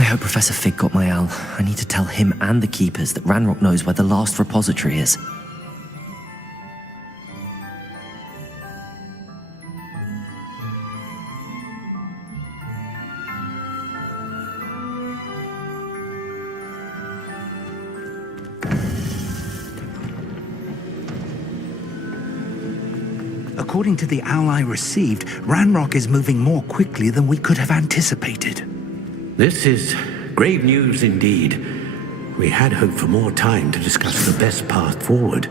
I hope Professor Fig got my owl. I need to tell him and the Keepers that Ranrock knows where the last repository is. According to the owl I received, Ranrock is moving more quickly than we could have anticipated. This is grave news indeed. We had hoped for more time to discuss the best path forward.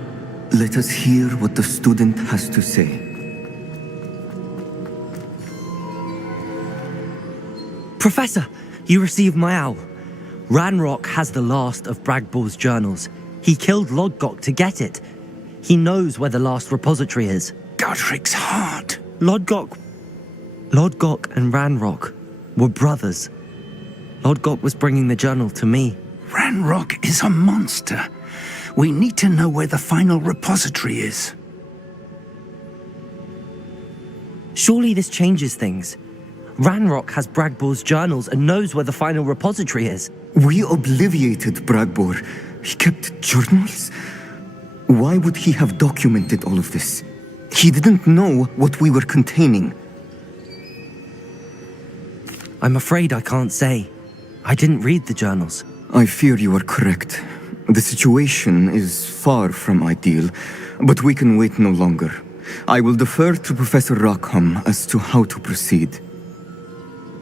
Let us hear what the student has to say. Professor, you received my owl. Ranrock has the last of Bragbor's journals. He killed Lodgok to get it. He knows where the last repository is. Godric's heart. Lodgok and Ranrock were brothers. Lodgok was bringing the journal to me. Ranrock is a monster. We need to know where the final repository is. Surely this changes things. Ranrock has Bragbor's journals and knows where the final repository is. We obliviated Bragbor. He kept journals? Why would he have documented all of this? He didn't know what we were containing. I'm afraid I can't say. I didn't read the journals. I fear you are correct. The situation is far from ideal, but we can wait no longer. I will defer to Professor Rockham as to how to proceed.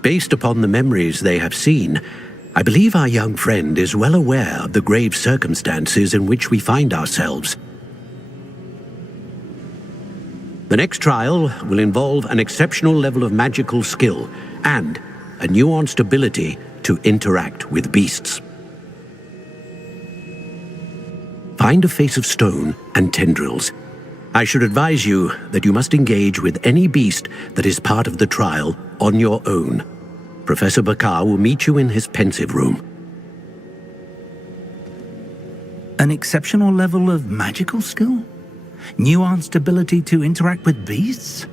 Based upon the memories they have seen, I believe our young friend is well aware of the grave circumstances in which we find ourselves. The next trial will involve an exceptional level of magical skill and a nuanced ability to interact with beasts. Find a face of stone and tendrils. I should advise you that you must engage with any beast that is part of the trial on your own. Professor Bakar will meet you in his pensive room. An exceptional level of magical skill? Nuanced ability to interact with beasts?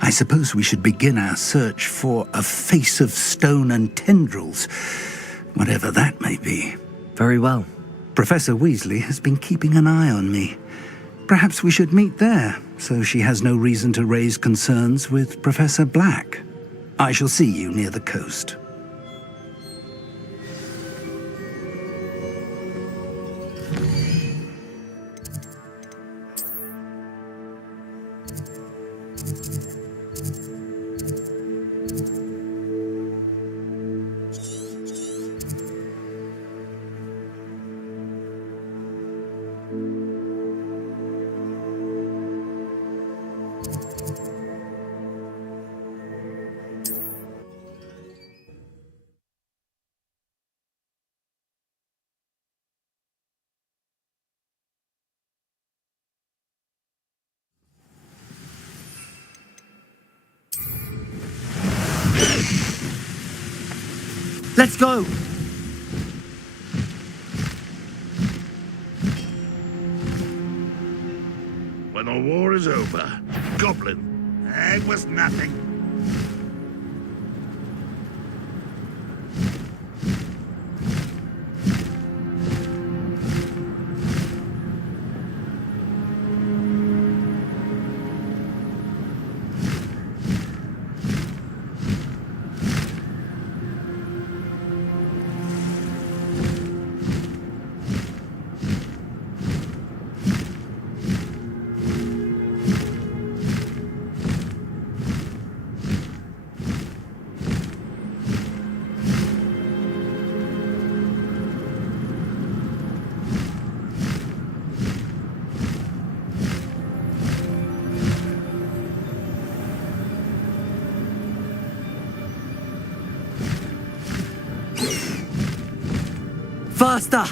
I suppose we should begin our search for a face of stone and tendrils, whatever that may be. Very well. Professor Weasley has been keeping an eye on me. Perhaps we should meet there, so she has no reason to raise concerns with Professor Black. I shall see you near the coast. Let's go! When the war is over, Goblin, it was nothing. Faster!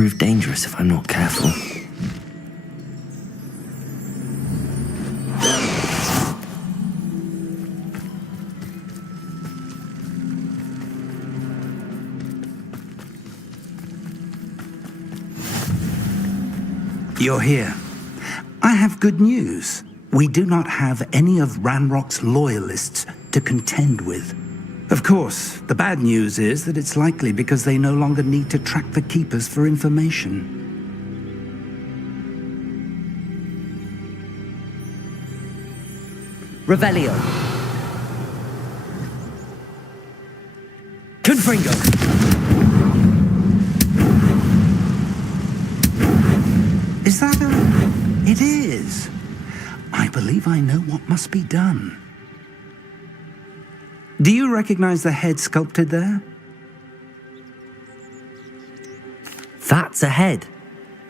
prove dangerous if I'm not careful. You're here. I have good news. We do not have any of Ranrock's loyalists to contend with. Of course, the bad news is that it's likely because they no longer need to track the Keepers for information. Revelio. Confringo. Is that a... It is. I believe I know what must be done. Do you recognize the head sculpted there? That's a head.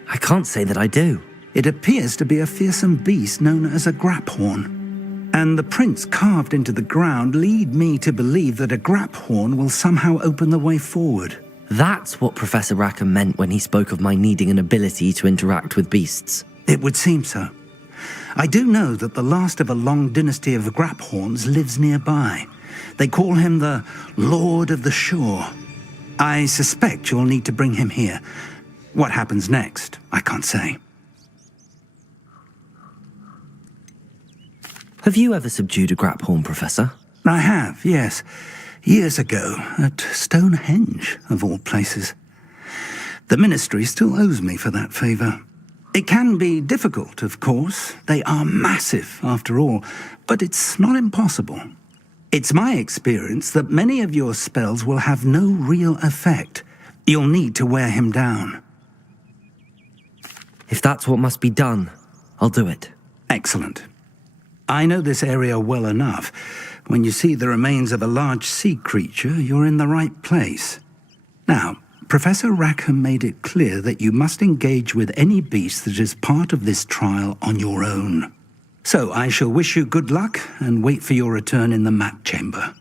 I can't say that I do. It appears to be a fearsome beast known as a graphorn. And the prints carved into the ground lead me to believe that a graphorn will somehow open the way forward. That's what Professor Rackham meant when he spoke of my needing an ability to interact with beasts. It would seem so. I do know that the last of a long dynasty of graphorns lives nearby. They call him the Lord of the Shore. I suspect you'll need to bring him here. What happens next, I can't say. Have you ever subdued a graphorn, Professor? I have, yes. Years ago, at Stonehenge, of all places. The Ministry still owes me for that favor. It can be difficult, of course. They are massive, after all, but it's not impossible. It's my experience that many of your spells will have no real effect. You'll need to wear him down. If that's what must be done, I'll do it. Excellent. I know this area well enough. When you see the remains of a large sea creature, you're in the right place. Now, Professor Rackham made it clear that you must engage with any beast that is part of this trial on your own. So I shall wish you good luck and wait for your return in the map chamber.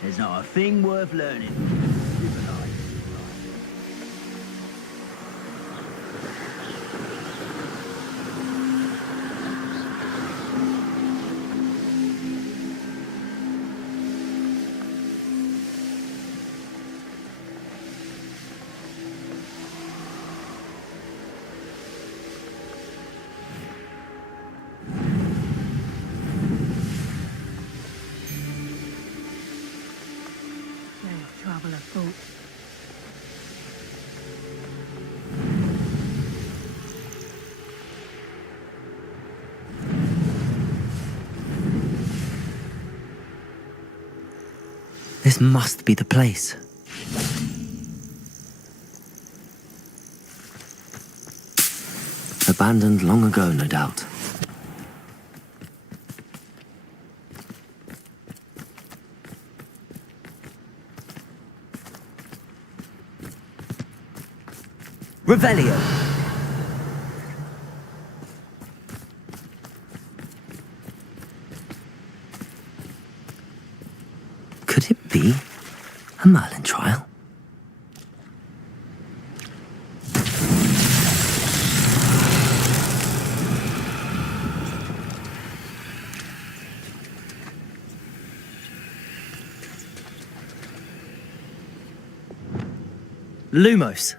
There's not a thing worth learning. Travel afoot. This must be the place. abandoned long ago, no doubt. Revelio. Could it be a Merlin trial? Lumos.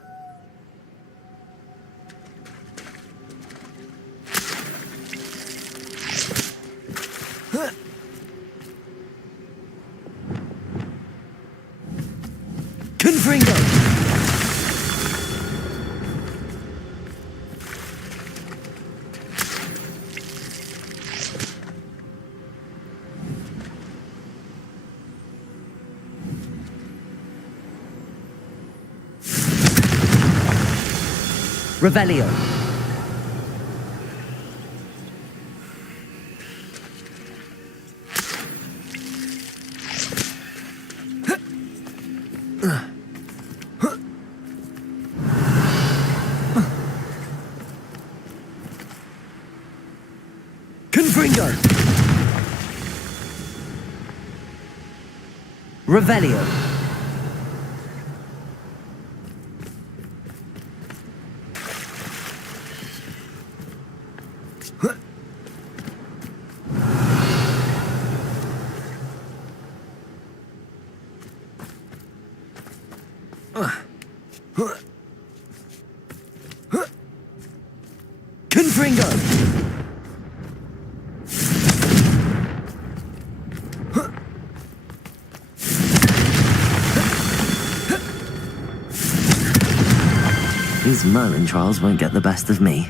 Confringo. Revelio. Confringo. Revelio. Confringo. These Merlin trials won't get the best of me.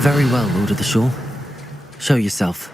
Very well, Lord of the Shore. Show yourself.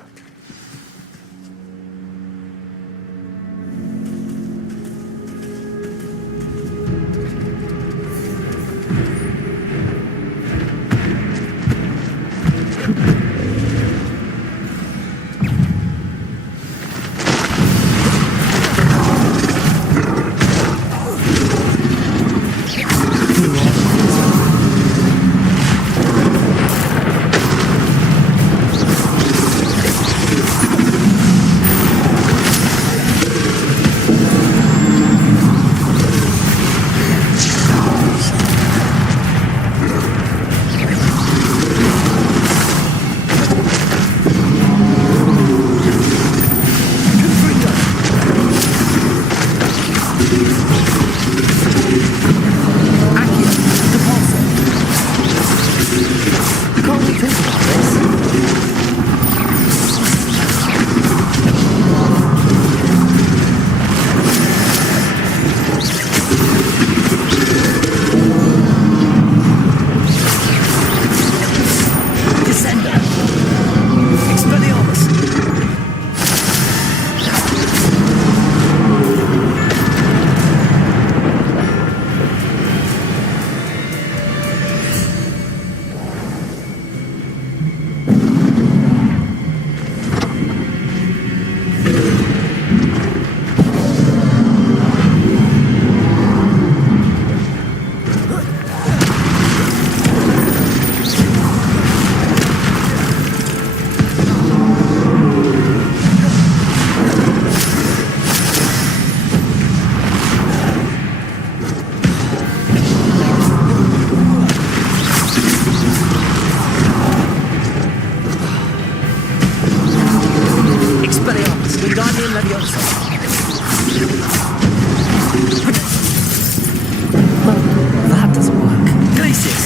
That doesn't work. Glacius!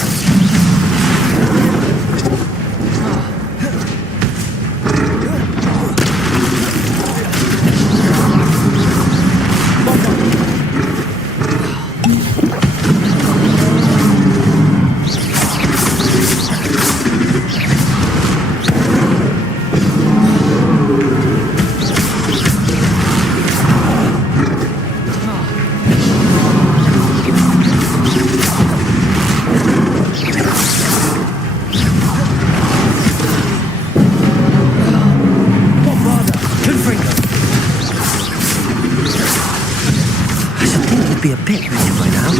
should be a bit ready by now.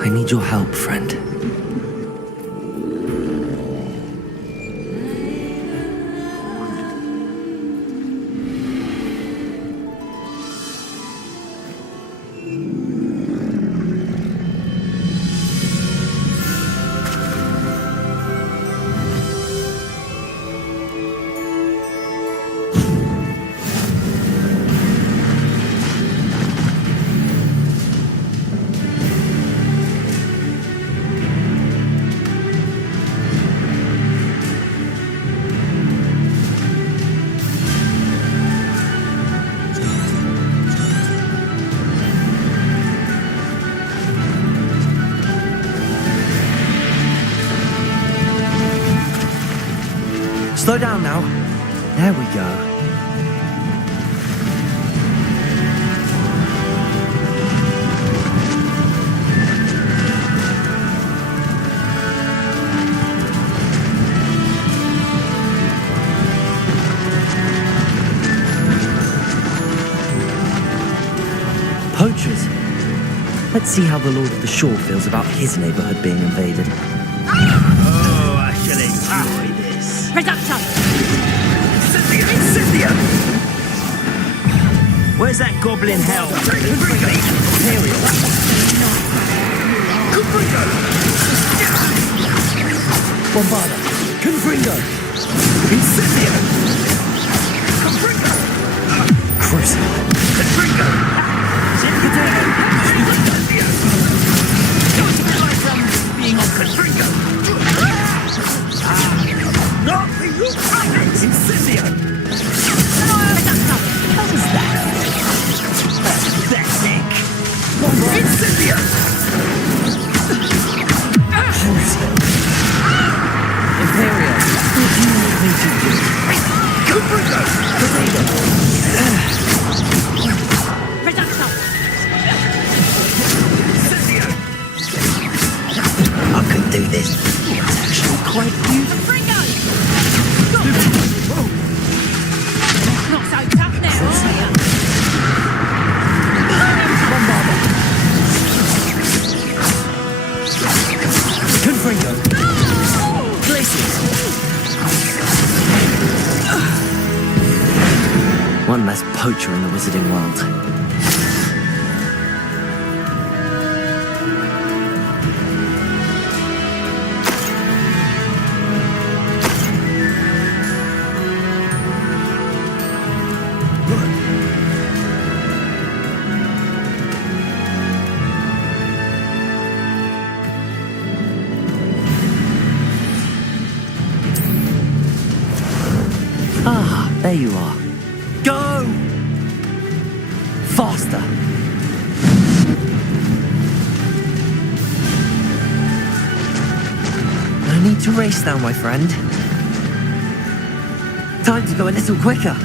I need your help, friend. Slow down now. There we go. Poachers. Let's see how the Lord of the Shore feels about his neighborhood being invaded. Oh, I shall enjoy this. Reductor! Cynthia! Where's that goblin hell? Imperial. Bombarda! Confringo! Cynthia! Crucible! Not for you! Cynthia! What was that? Pathetic! Cynthia! Imperial! What do you want me to do? Reductor! I could do this. It's actually quite beautiful. Fringo! Not so tough now, are you? Confringo! Glaciers! One less poacher in the wizarding world. Ah, there you are. Go! Faster! No need to race now, my friend. Time to go a little quicker.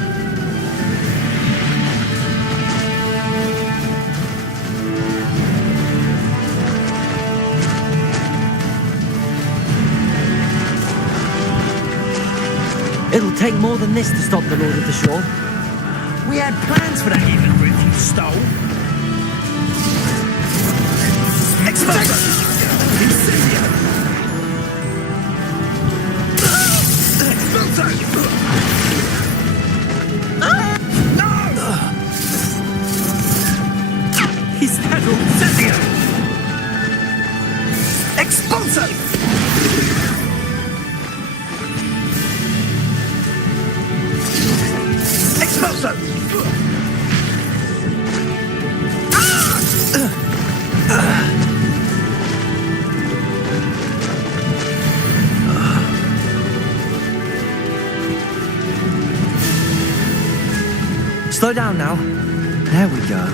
It'll take more than this to stop the Lord of the Shore. We had plans for that healing roof you stole. Explosion! Incendio! Explosion! No! He's dead. Incendio! Expulso! Expulso! Slow down now. There we go.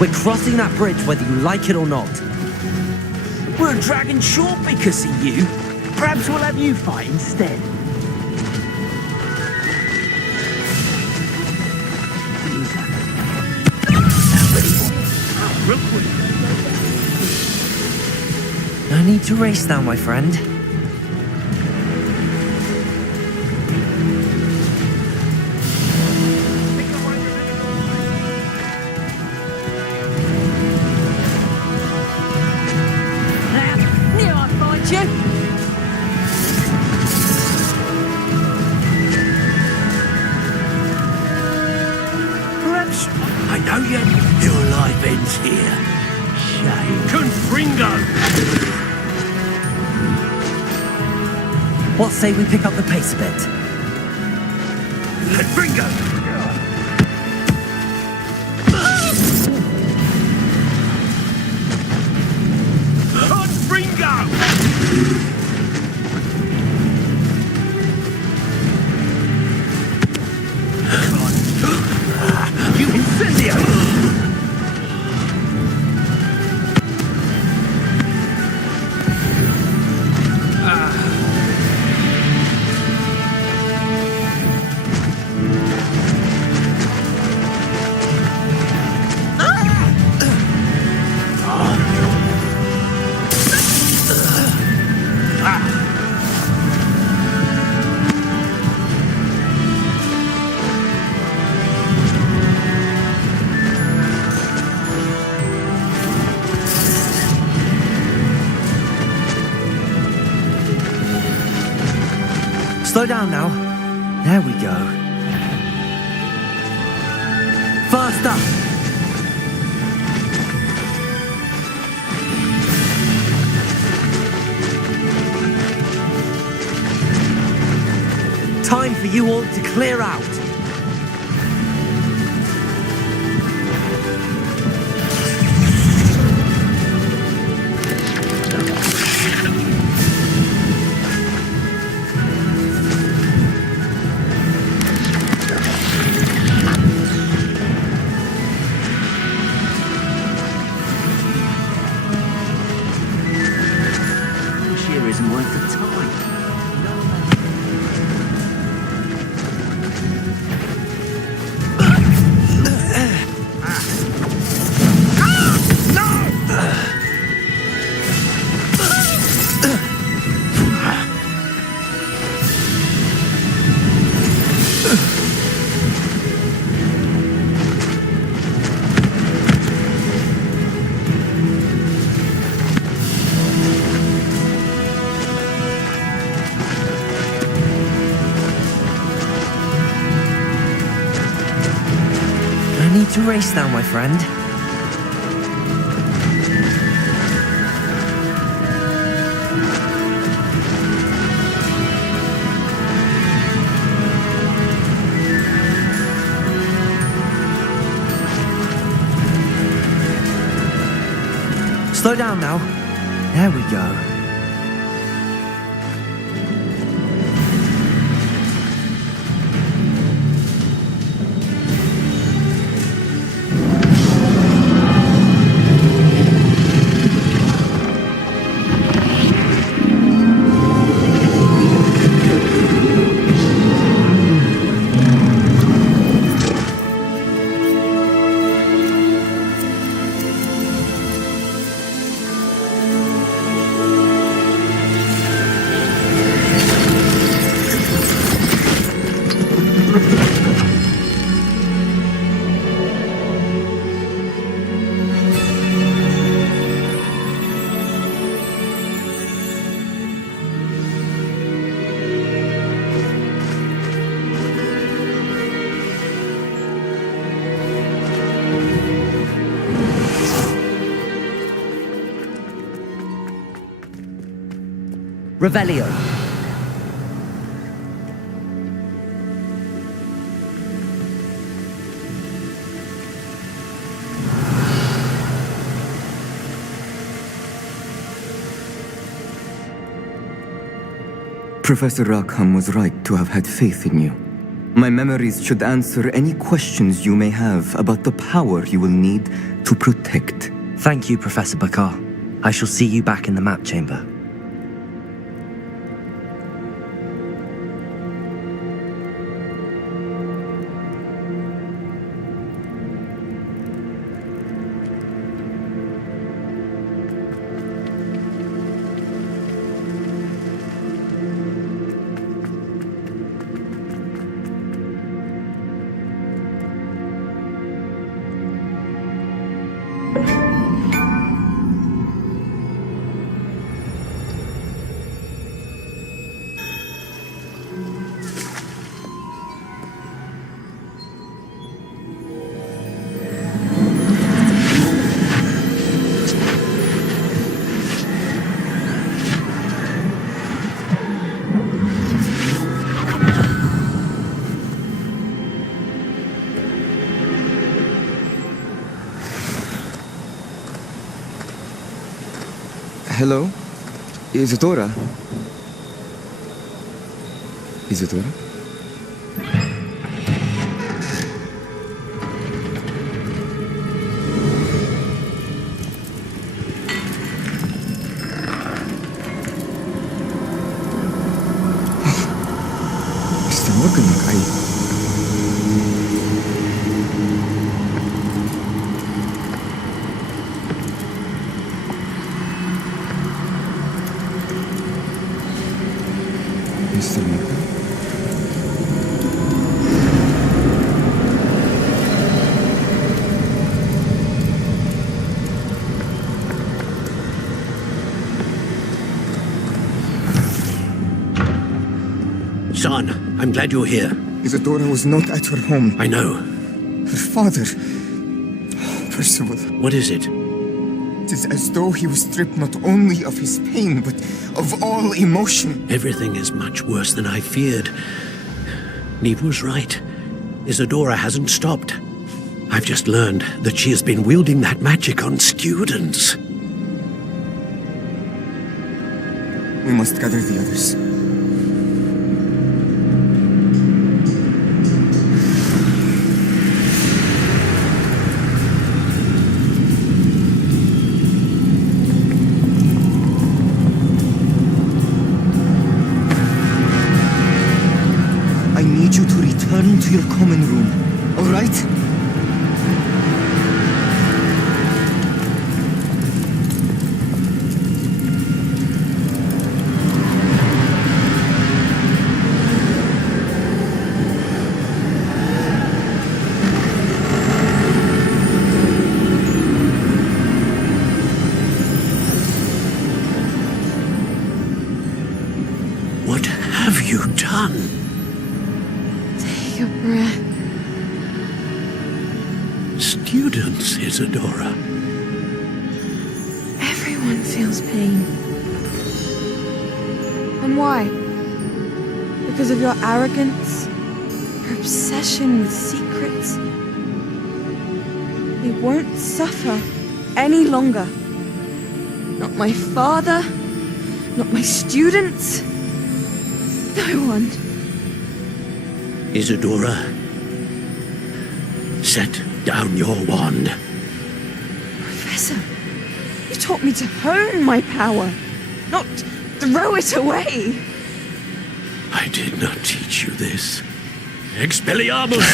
We're crossing that bridge whether you like it or not. We're dragging short because of you. Perhaps we'll have you fight instead. Real quick. No need to race now, my friend. Knew I'd find you. Perhaps I know yet. Your life ends here. Shame. Confringo! What say we pick up the pace a bit? Confringo! Confringo! You incendio! Slow down now. There we go. Faster! Time for you all to clear out. this year isn't worth the time. No need to race now, my friend. Slow down now. There we go. Revelio. Professor Rackham was right to have had faith in you. My memories should answer any questions you may have about the power you will need to protect. Thank you, Professor Bakar. I shall see you back in the map chamber. Hello? Isadora? Isadora? Mr. Morgan, Mr. Morgan? Son, I'm glad you're here. Isadora was not at her home. I know. Her father... Percival. What is it? It is as though he was stripped not only of his pain, but of all emotion. Everything is much worse than I feared. Neve was right. Isadora hasn't stopped. I've just learned that she has been wielding that magic on students. We must gather the others. I need you to return to your common room, all right? What have you done? Take a breath. Students, Isadora. Everyone feels pain. And why? Because of your arrogance? Your obsession with secrets? They won't suffer any longer. Not my father, not my students, no one. Isadora, set down your wand. Professor, you taught me to hone my power, not throw it away. I did not teach you this. Expelliarmus!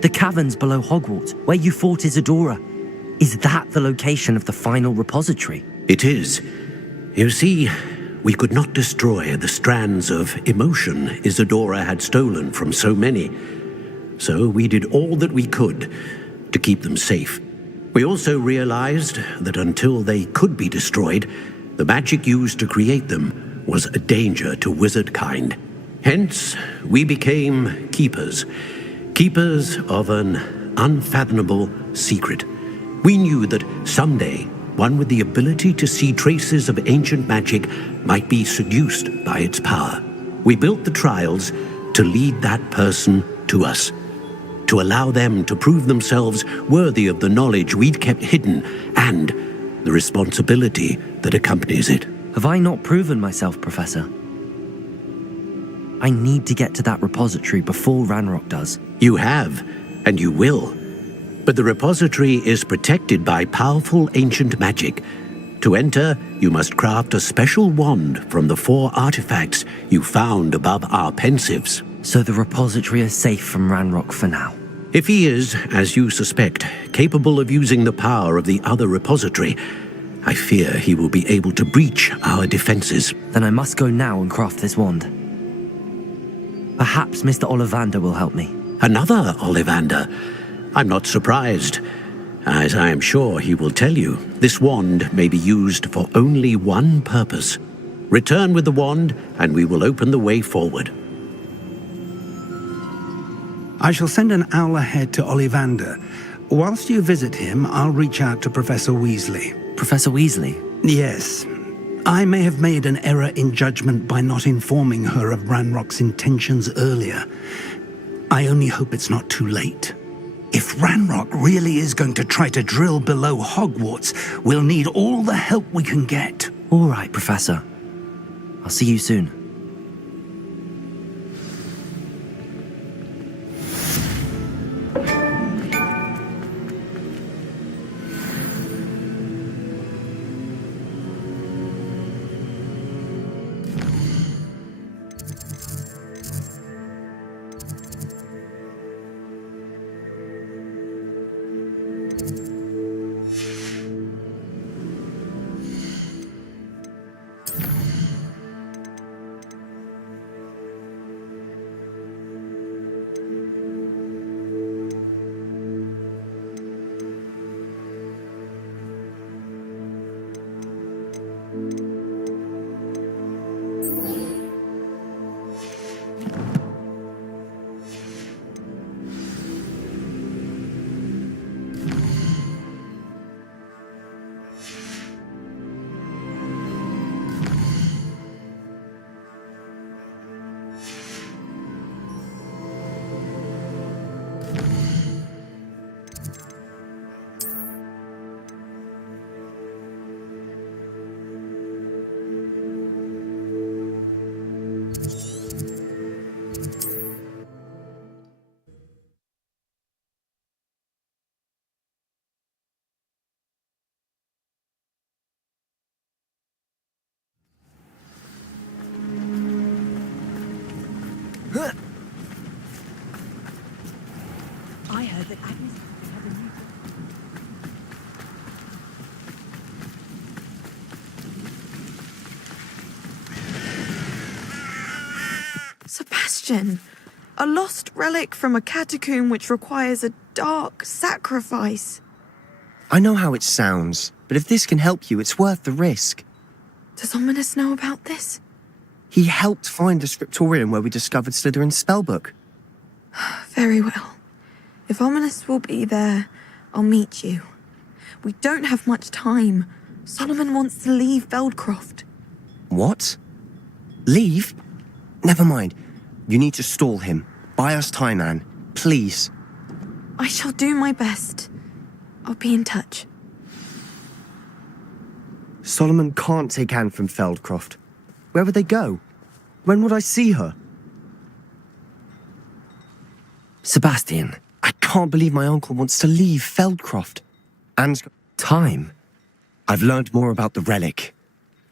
The caverns below Hogwarts, where you fought Isadora. Is that the location of the final repository? It is. You see, we could not destroy the strands of emotion Isadora had stolen from so many. So we did all that we could to keep them safe. We also realized that until they could be destroyed, the magic used to create them was a danger to wizard kind. Hence, we became keepers. Keepers of an unfathomable secret. We knew that someday, one with the ability to see traces of ancient magic might be seduced by its power. We built the trials to lead that person to us, to allow them to prove themselves worthy of the knowledge we'd kept hidden and the responsibility that accompanies it. Have I not proven myself, Professor? I need to get to that repository before Ranrock does. You have, and you will. But the repository is protected by powerful ancient magic. To enter, you must craft a special wand from the 4 artifacts you found above our pensives. So the repository is safe from Ranrock for now. If he is, as you suspect, capable of using the power of the other repository, I fear he will be able to breach our defenses. Then I must go now and craft this wand. Perhaps Mr. Ollivander will help me. Another Ollivander? I'm not surprised. As I am sure he will tell you, this wand may be used for only one purpose. Return with the wand, and we will open the way forward. I shall send an owl ahead to Ollivander. Whilst you visit him, I'll reach out to Professor Weasley. Professor Weasley? Yes. I may have made an error in judgment by not informing her of Ranrock's intentions earlier. I only hope it's not too late. If Ranrock really is going to try to drill below Hogwarts, we'll need all the help we can get. All right, Professor. I'll see you soon. I heard that Agnes had a new... Sebastian, a lost relic from a catacomb which requires a dark sacrifice. I know how it sounds, but if this can help you, it's worth the risk. Does Ominous know about this? He helped find the scriptorium where we discovered Slytherin's spellbook. Very well. If Ominous will be there, I'll meet you. We don't have much time. Solomon wants to leave Feldcroft. What? Leave? Never mind. You need to stall him. Buy us time, Anne. Please. I shall do my best. I'll be in touch. Solomon can't take Anne from Feldcroft. Where would they go? When would I see her? Sebastian, I can't believe my uncle wants to leave Feldcroft. Anne's got time. I've learned more about the relic.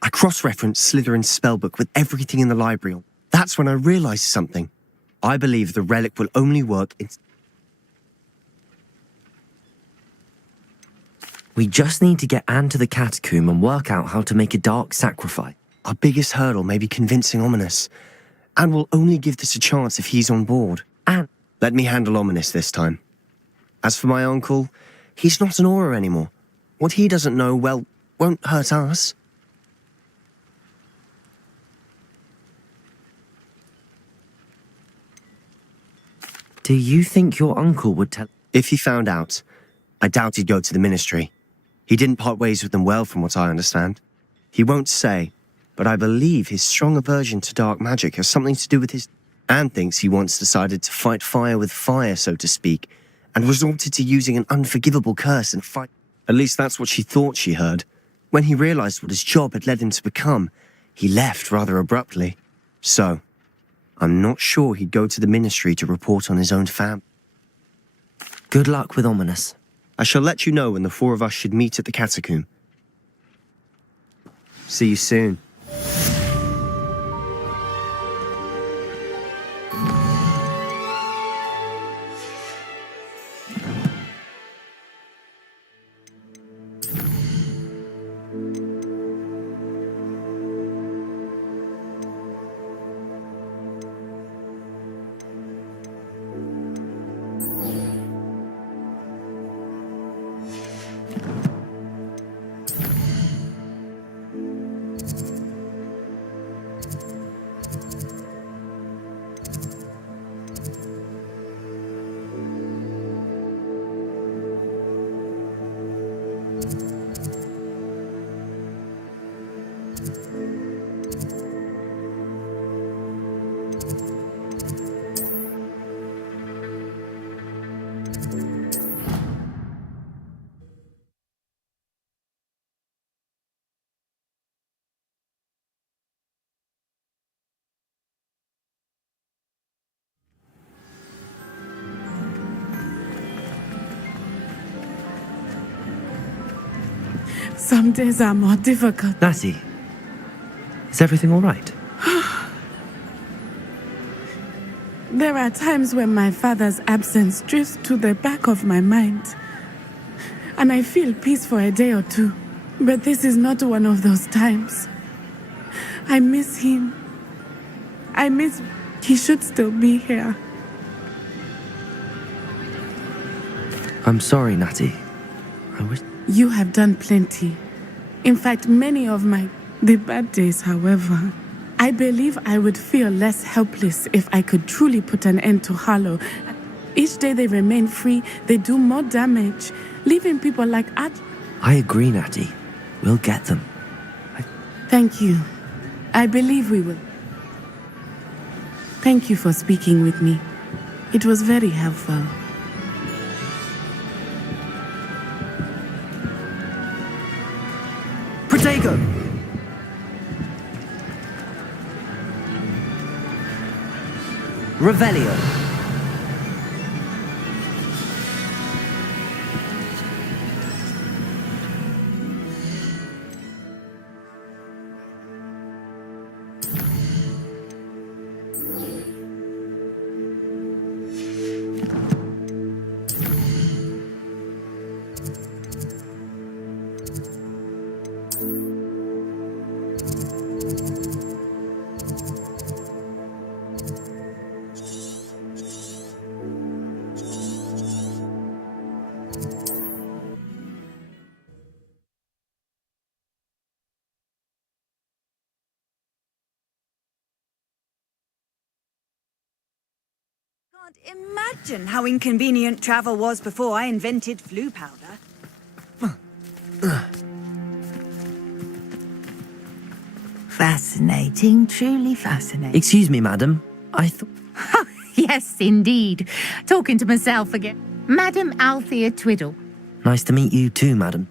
I cross-referenced Slytherin's spellbook with everything in the library. That's when I realized something. I believe the relic will only work in... We just need to get Anne to the catacomb and work out how to make a dark sacrifice. Our biggest hurdle may be convincing Ominous. And we'll only give this a chance if he's on board. Anne, Let me handle Ominous this time. As for my uncle, he's not an Auror anymore. What he doesn't know, well, won't hurt us. do you think your uncle would tell... If he found out, I doubt he'd go to the Ministry. He didn't part ways with them well, from what I understand. He won't say, but I believe his strong aversion to dark magic has something to do with his... Anne thinks he once decided to fight fire with fire, so to speak, and resorted to using an unforgivable curse and fight... At least that's what she thought she heard. When he realized what his job had led him to become, he left rather abruptly. So, I'm not sure he'd go to the Ministry to report on his own family. Good luck with Ominous. I shall let you know when the four of us should meet at the catacomb. See you soon. Some days are more difficult. Natty, is everything all right? There are times when my father's absence drifts to the back of my mind, and I feel peace for a day or two. But this is not one of those times. I miss him. He should still be here. I'm sorry, Natty. I wish... You have done plenty. In fact, many of the bad days, however. I believe I would feel less helpless if I could truly put an end to Harlow. Each day they remain free, they do more damage, leaving people like Art. I agree, Natty. We'll get them. Thank you. I believe we will. Thank you for speaking with me. It was very helpful. Protego! Revelio. Can't imagine how inconvenient travel was before I invented flu powder. Fascinating, truly fascinating. Excuse me, madam. I thought... Yes, indeed. Talking to myself again. Madam Althea Twiddle. Nice to meet you too, madam.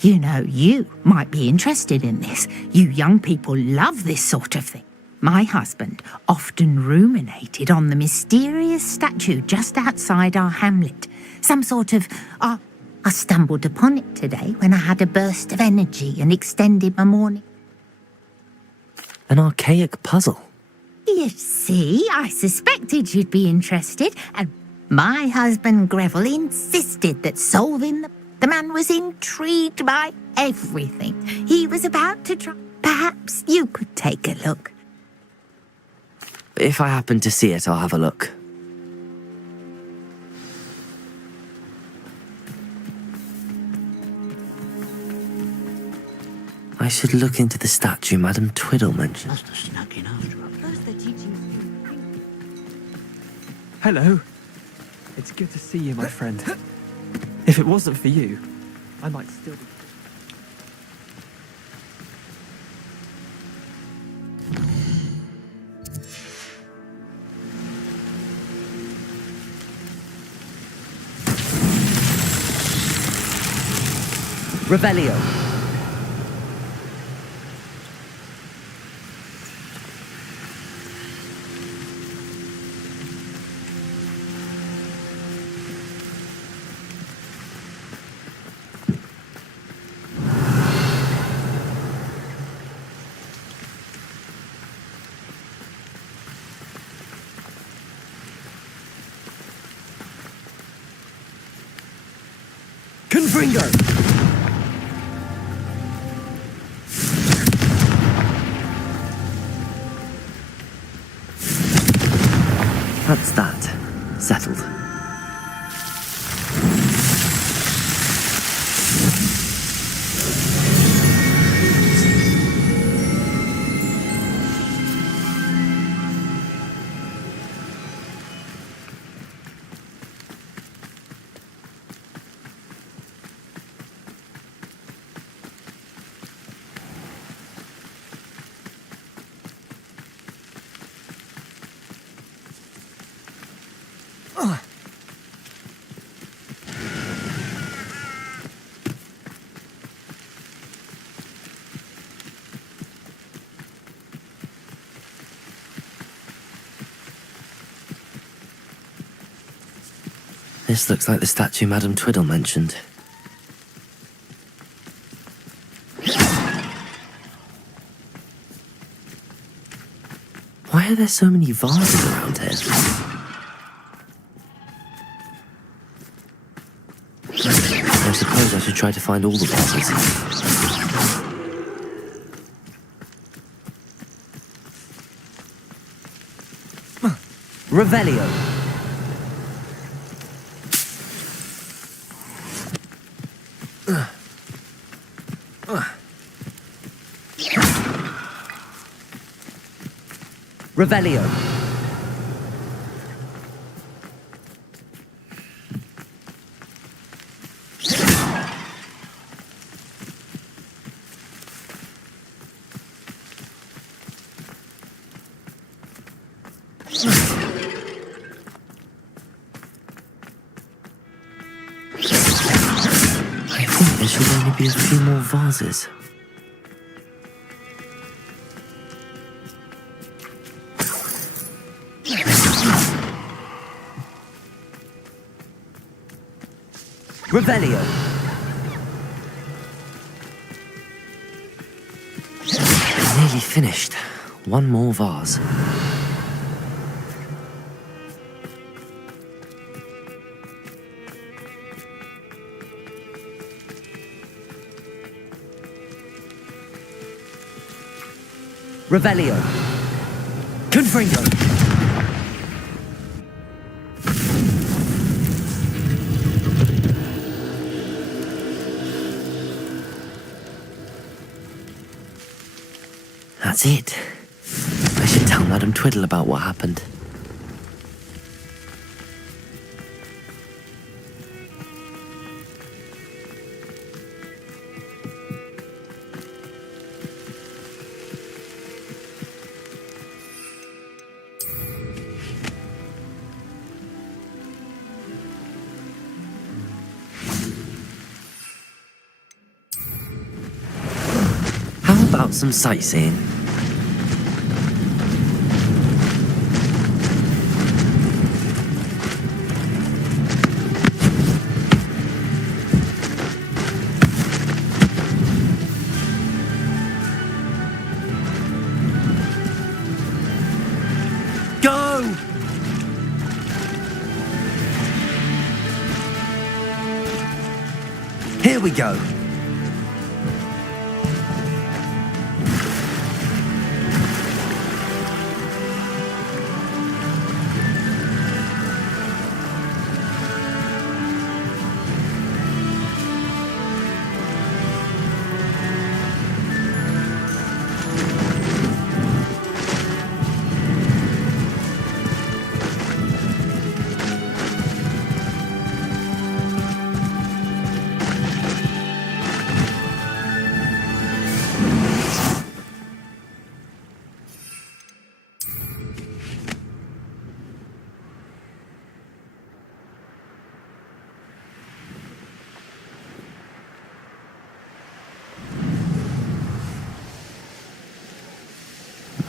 You know, you might be interested in this. You young people love this sort of thing. My husband often ruminated on the mysterious statue just outside our hamlet. Some sort of... I stumbled upon it today when I had a burst of energy and extended my morning. An archaic puzzle. You see, I suspected you'd be interested, and my husband Greville insisted that solving the... The man was intrigued by everything. He was about to try. Perhaps you could take a look. If I happen to see it, I'll have a look. I should look into the statue Madame Twiddle mentioned. Hello. It's good to see you, my friend. If it wasn't for you, I might still be... Revelio. Confringo! That's that. Settled. This looks like the statue Madame Twiddle mentioned. Why are there so many vases around here? I suppose I should try to find all the vases. Revelio. Revelio. I think there should only be a few more vases. Revelio. Nearly finished. One more vase. Revelio. Confringo. That's it. I should tell Madame Twiddle about what happened. How about some sightseeing? Go! Here we go.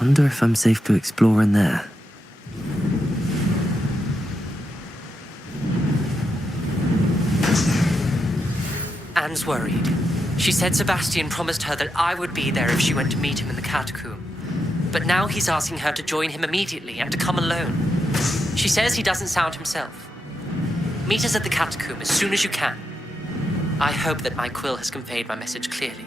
Wonder if I'm safe to explore in there. Anne's worried. She said Sebastian promised her that I would be there if she went to meet him in the catacomb. But now he's asking her to join him immediately and to come alone. She says he doesn't sound himself. Meet us at the catacomb as soon as you can. I hope that my quill has conveyed my message clearly.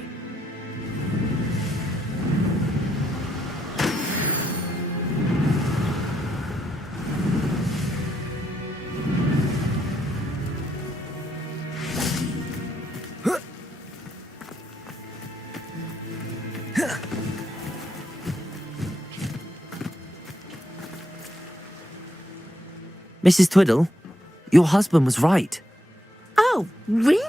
Mrs. Twiddle, your husband was right. Oh, really?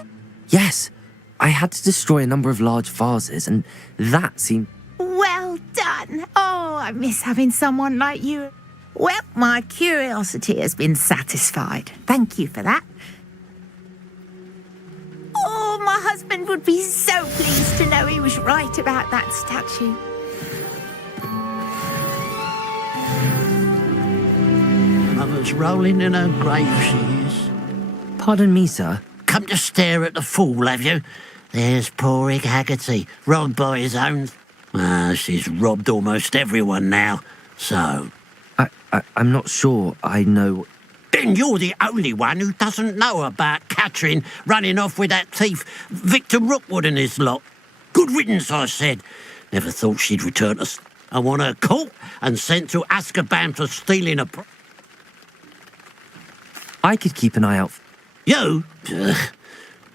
Yes, I had to destroy a number of large vases, and that seemed... Well done. Oh, I miss having someone like you. Well, my curiosity has been satisfied. Thank you for that. Oh, my husband would be so pleased to know he was right about that statue. Mother's rolling in her grave, she is. Pardon me, sir. Come to stare at the fool, have you? There's poor Ig Haggerty, robbed by his own... she's robbed almost everyone now, so... I'm not sure I know... Then you're the only one who doesn't know about Catherine running off with that thief, Victor Rookwood and his lot. Good riddance, I said. Never thought she'd return us. I want her caught and sent to Azkaban for stealing a... I could keep an eye out. You? Ugh.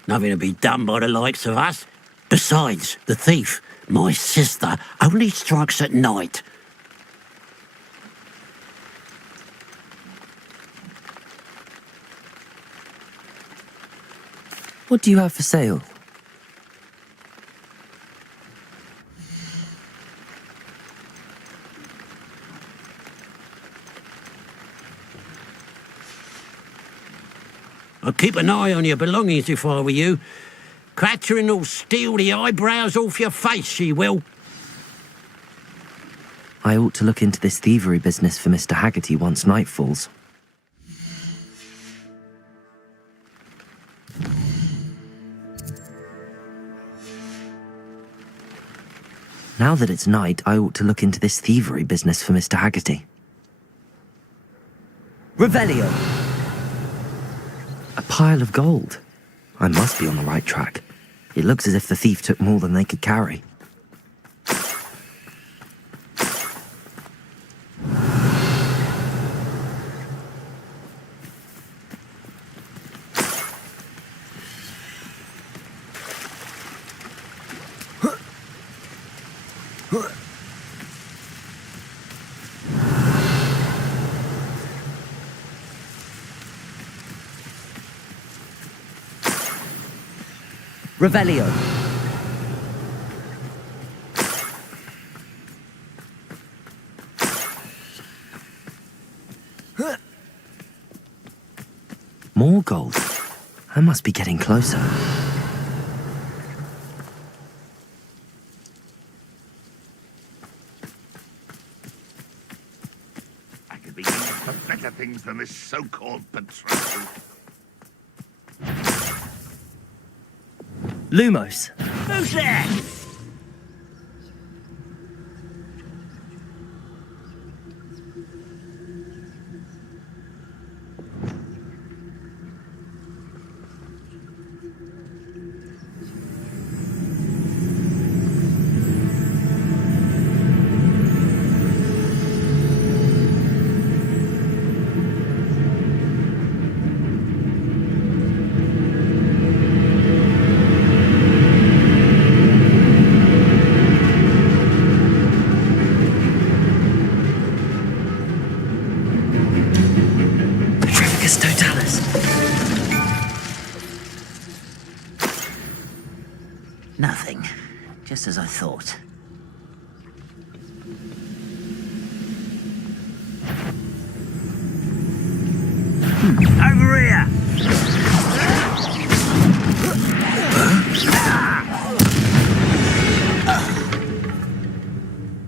Nothing to be done by the likes of us. Besides, the thief, my sister, only strikes at night. What do you have for sale? I'd keep an eye on your belongings if I were you. Catherine will steal the eyebrows off your face, she will. I ought to look into this thievery business for Mr. Haggerty once night falls. Now that it's night, I ought to look into this thievery business for Mr. Haggerty. Revelio! A pile of gold. I must be on the right track. It looks as if the thief took more than they could carry. Revelio. More gold. I must be getting closer. I could be used for better things than this so-called patrol. Lumos. Who's there? Nothing. Just as I thought. Over here!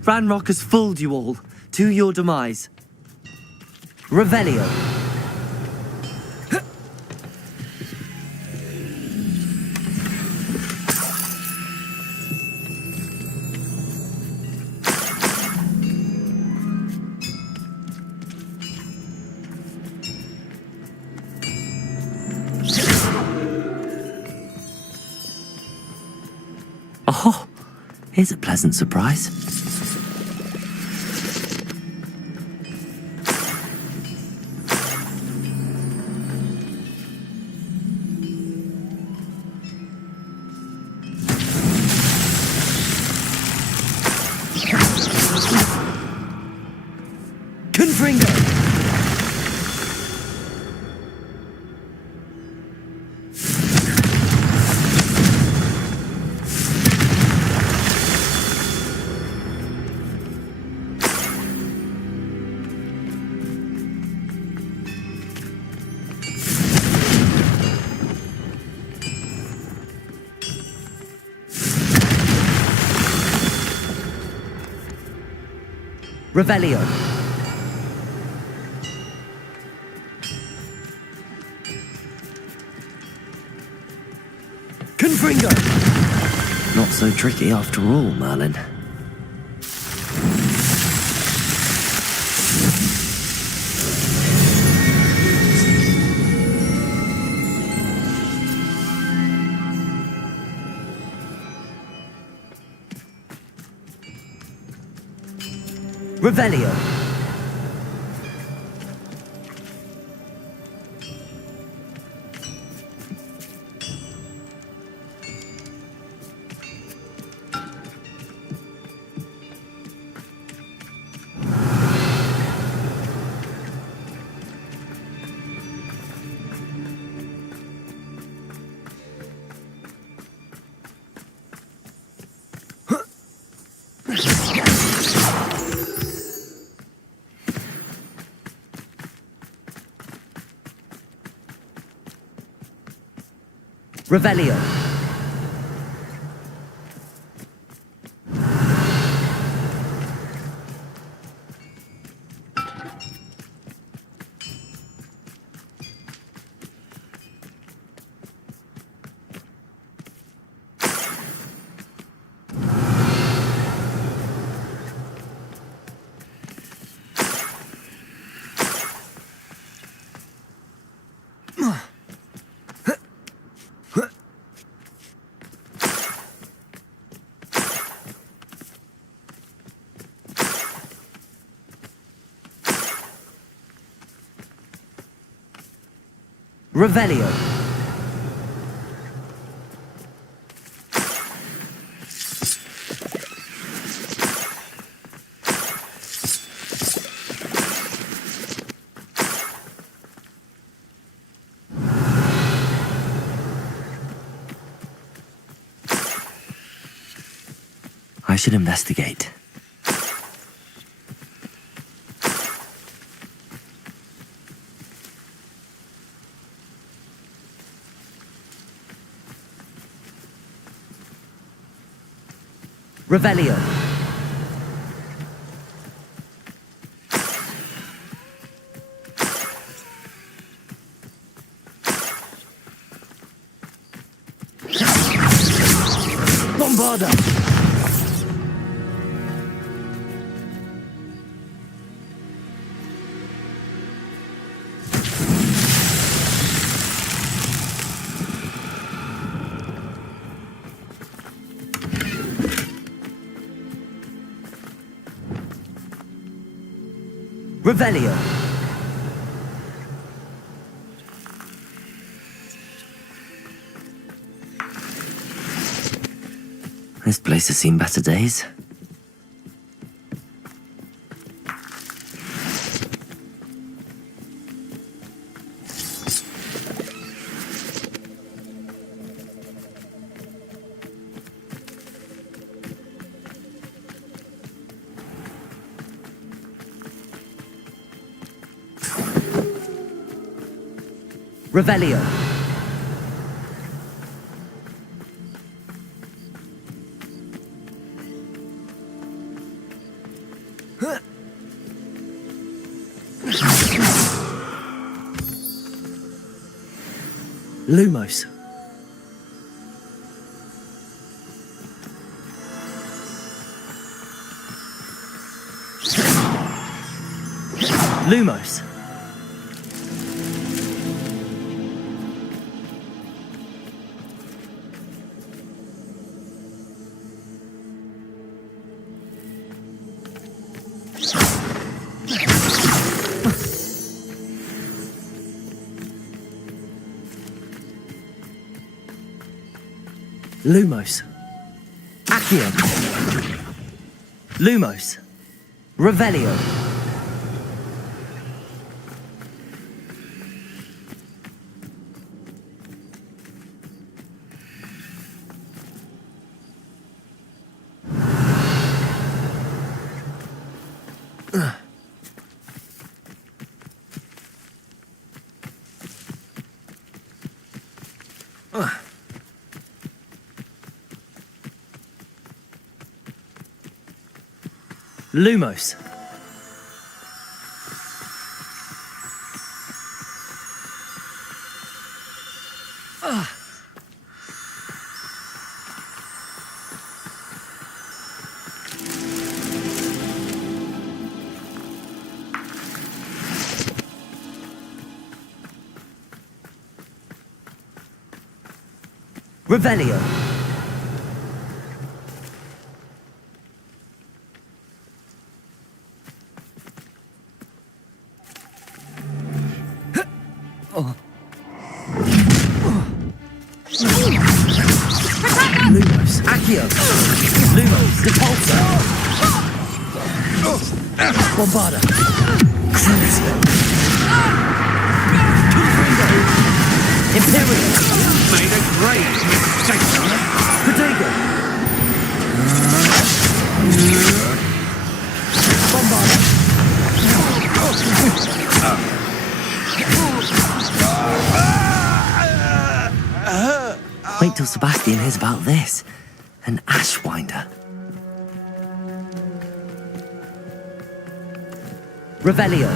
Ranrock has fooled you all, to your demise. Revelio. Oh, here's a pleasant surprise. Confringo! Revelio. Confringo! Not so tricky after all, Merlin. Revelio. Revelio. Revelio. I should investigate. Revelio. Bombarda. Revelio. This place has seen better days. Revelio. Lumos. Lumos. Lumos. Accio. Lumos. Revelio. Lumos. Revelio. Lumos. Accio. Lumos. Depulso. Bombarda. Crucio. Imperial. Made a great mistake. Protego. Bombarda. Wait till Sebastian hears about this. An Ashwinder. Revelio.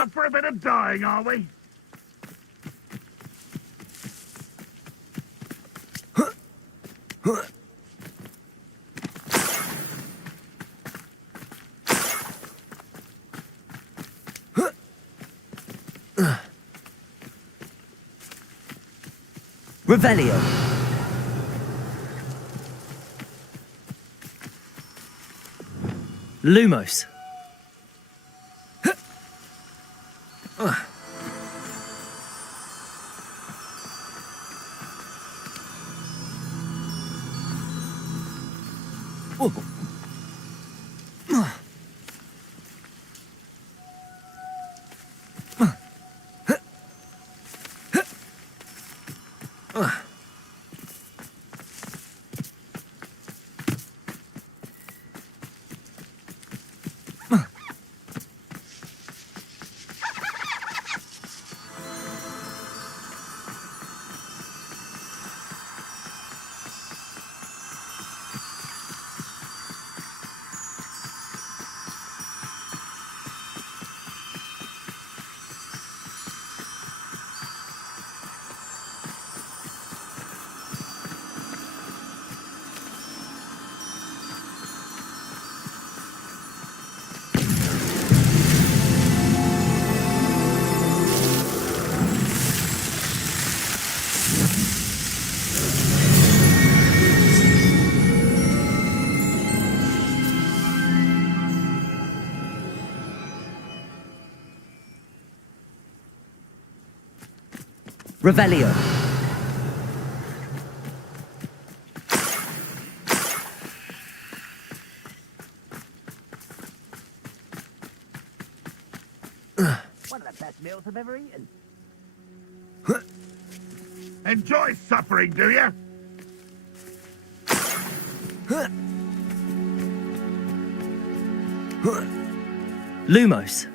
Up for a bit of dying, are we? Revelio. Lumos. Revelio. One of the best meals I've ever eaten. Enjoy suffering, do you? Lumos.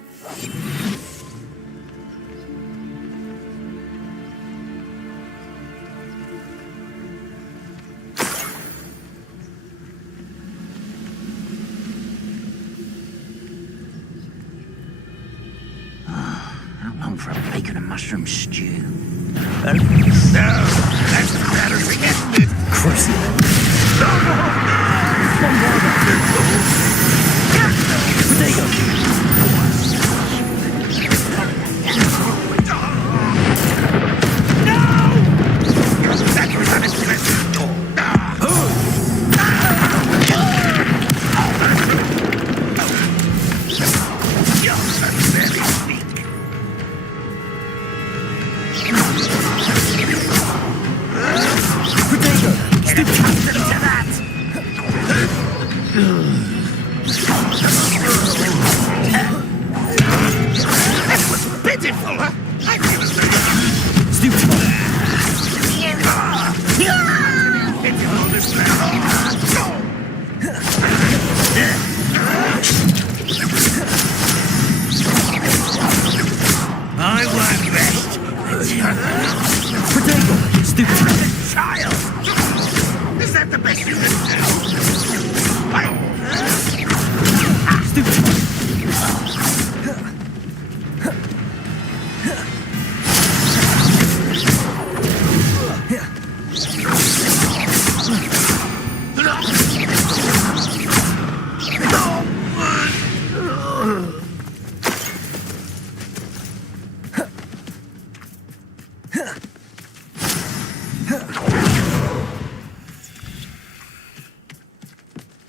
How long for a bacon and mushroom stew? No, that's the matter. Forget it. That was pitiful, huh? I feel as though pitiful this I work best. Potato. Stupid. Child! Is that the best you can do?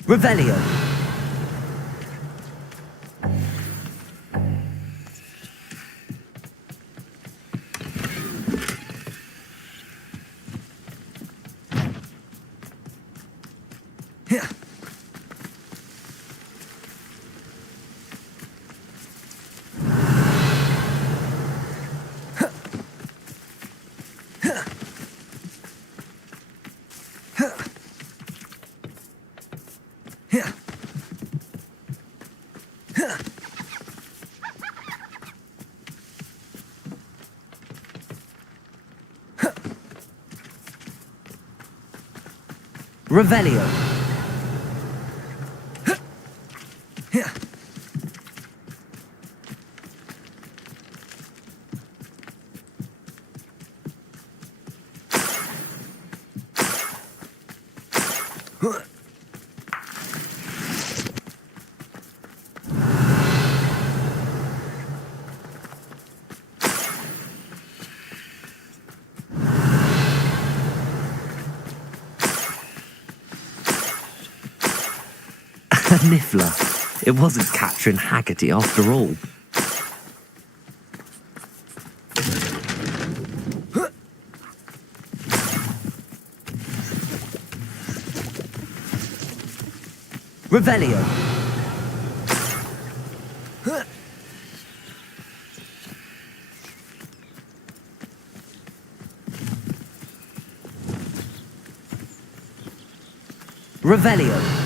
Revelio. Revelio. Niffler. It wasn't Catherine Haggerty after all. Revelio. Revelio.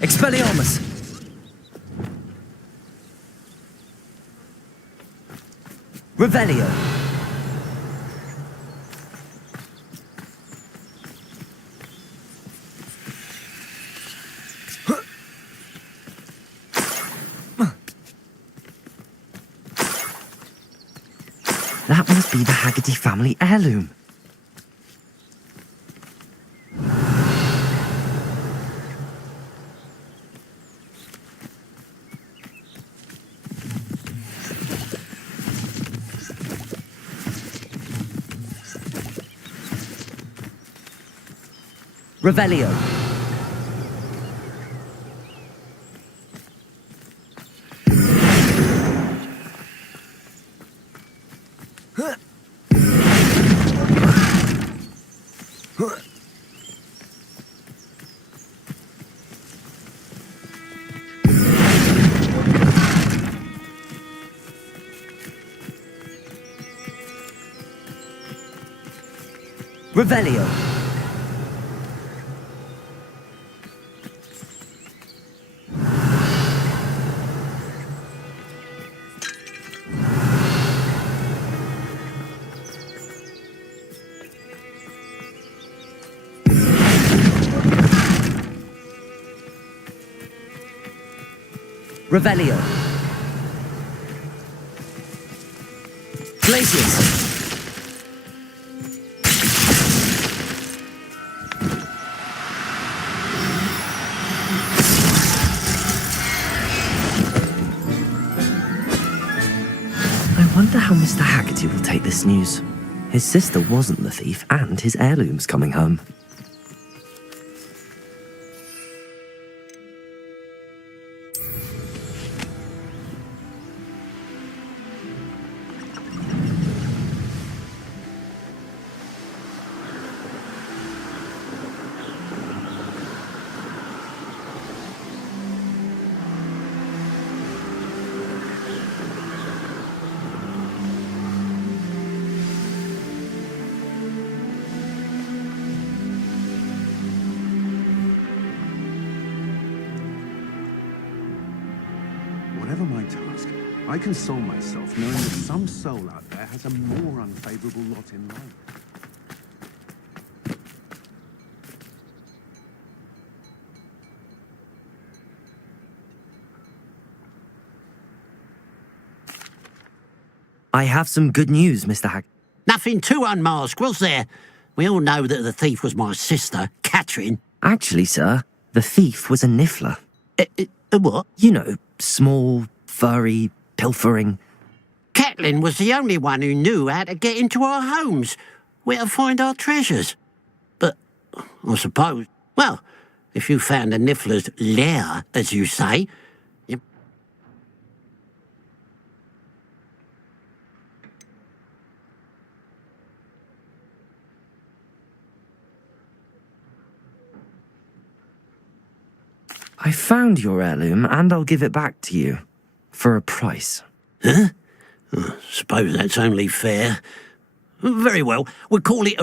Expelliarmus! Revelio! That must be the Haggerty family heirloom. Revelio. Revelio. Revelio. Glacius. I wonder how Mr. Haggerty will take this news. His sister wasn't the thief, and his heirloom's coming home. Whatever my task, I console myself knowing that some soul out there has a more unfavorable lot in life. I have some good news, Mr. Hag. Nothing too unmasked, was there? We all know that the thief was my sister, Catherine. Actually, sir, the thief was a niffler. What? You know, small, furry, pilfering. Catelyn was the only one who knew how to get into our homes, where to find our treasures. But, I suppose, well, if you found the niffler's lair, as you say, I found your heirloom, and I'll give it back to you. For a price. Huh? Suppose that's only fair. Very well, we'll call it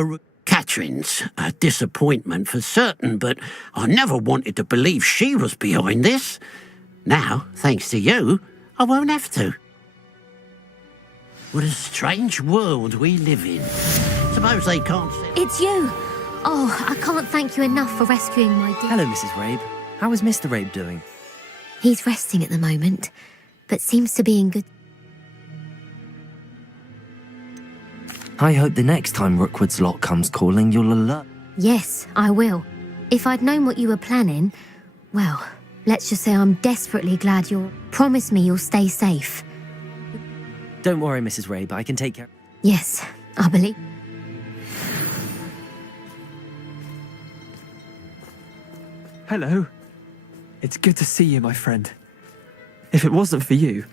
Catherine's. A disappointment for certain, but I never wanted to believe she was behind this. Now, thanks to you, I won't have to. What a strange world we live in. Suppose they can't see. It's you! Oh, I can't thank you enough for rescuing my dear... Hello, Mrs. Rabe. How is Mr. Rabe doing? He's resting at the moment, but seems to be in good... I hope the next time Rookwood's lot comes calling, you'll alert... Yes, I will. If I'd known what you were planning, well, let's just say I'm desperately glad you'll... Promise me you'll stay safe. Don't worry, Mrs. Rabe, I can take care... Yes, I believe... Hello. It's good to see you, my friend. If it wasn't for you,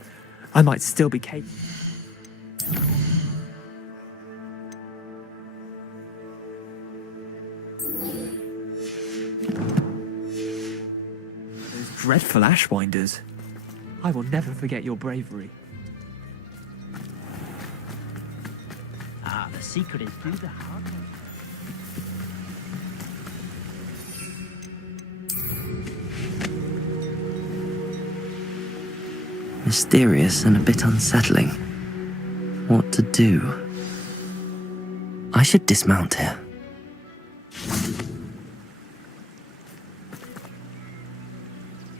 I might still be capable. Those dreadful ashwinders. I will never forget your bravery. Ah, the secret is do the hard work. Mysterious and a bit unsettling. What to do? I should dismount here.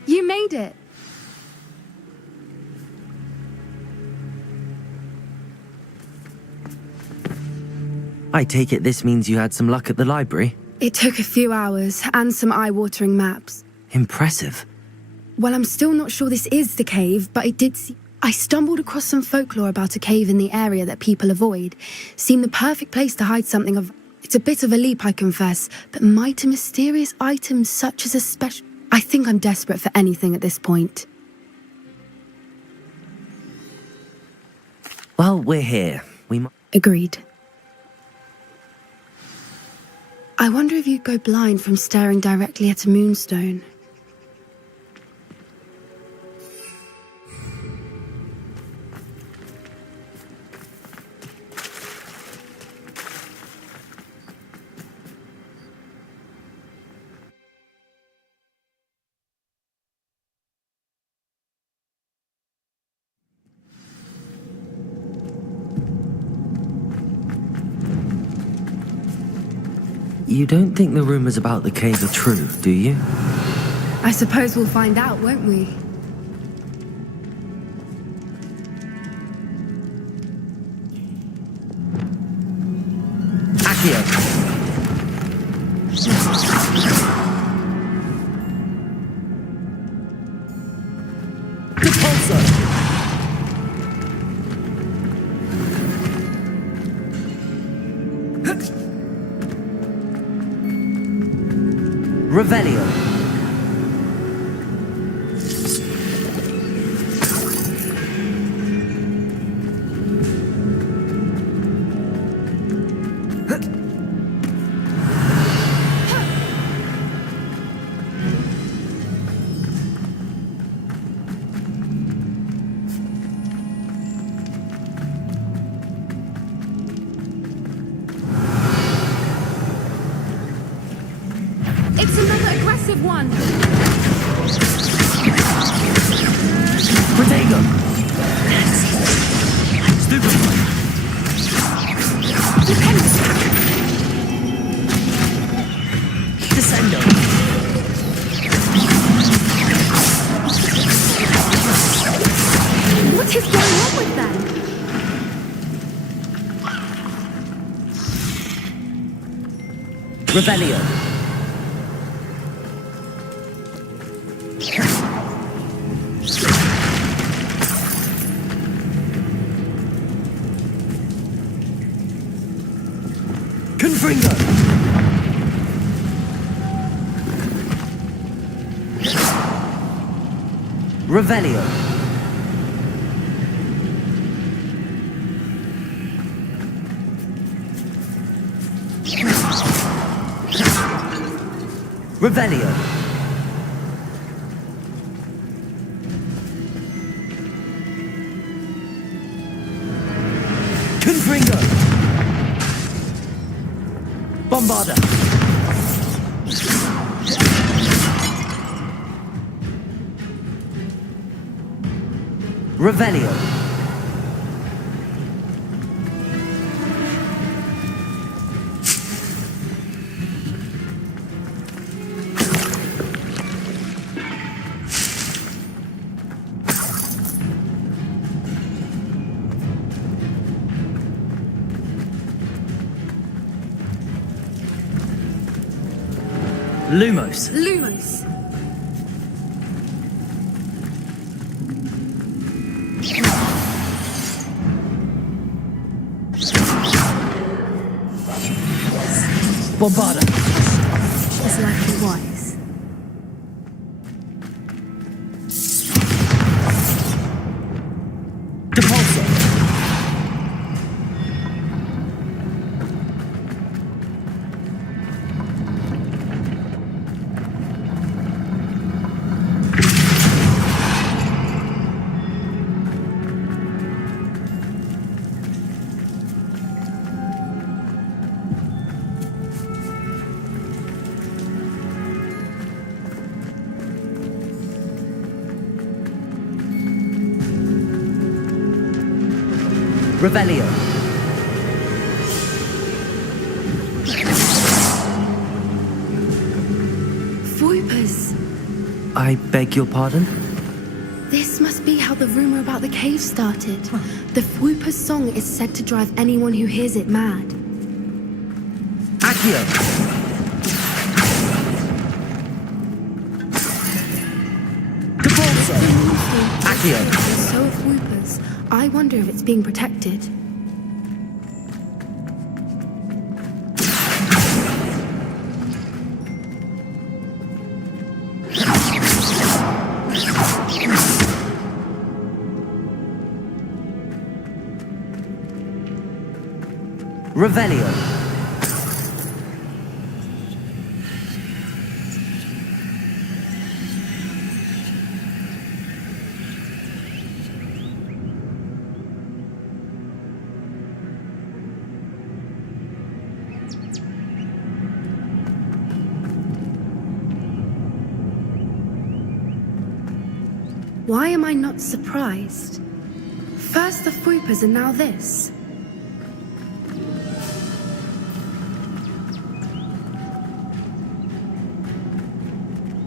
You made it. I take it this means you had some luck at the library? It took a few hours and some eye-watering maps. Impressive. Well, I'm still not sure this is the cave, but it did see... I stumbled across some folklore about a cave in the area that people avoid. Seemed the perfect place to hide something of... It's a bit of a leap, I confess, but mighty mysterious items such as a special... I think I'm desperate for anything at this point. Well, we're here. We might... Agreed. I wonder if you'd go blind from staring directly at a moonstone. You don't think the rumors about the cave are true, do you? I suppose we'll find out, won't we? Accio! Revelio. It's another aggressive one! Protego! Stupid! Descendo! What is going on with them? Revelio. Confringo. Revelio. Revelio. Confringo. Bombarda. Revelio. Lumos. Lumos. Bombarda. She's likely wise. Depulso. Revelio. Voipers. I beg your pardon? This must be how the rumor about the cave started. The Voipers song is said to drive anyone who hears it mad. Accio. Depulso. Accio. So of Voipers. I wonder if it's being protected. Revelio. Why am I not surprised? First the Fwoopas and now this.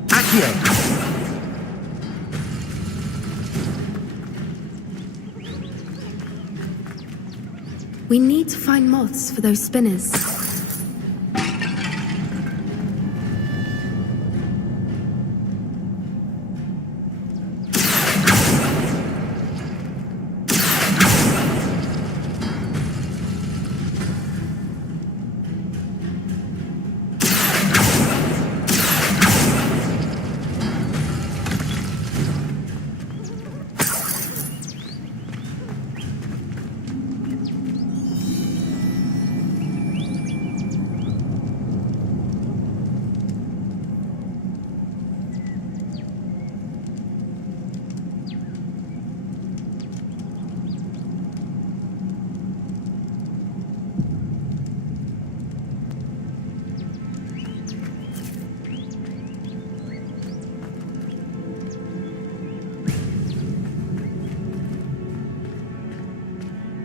Accio. We need to find moths for those spinners.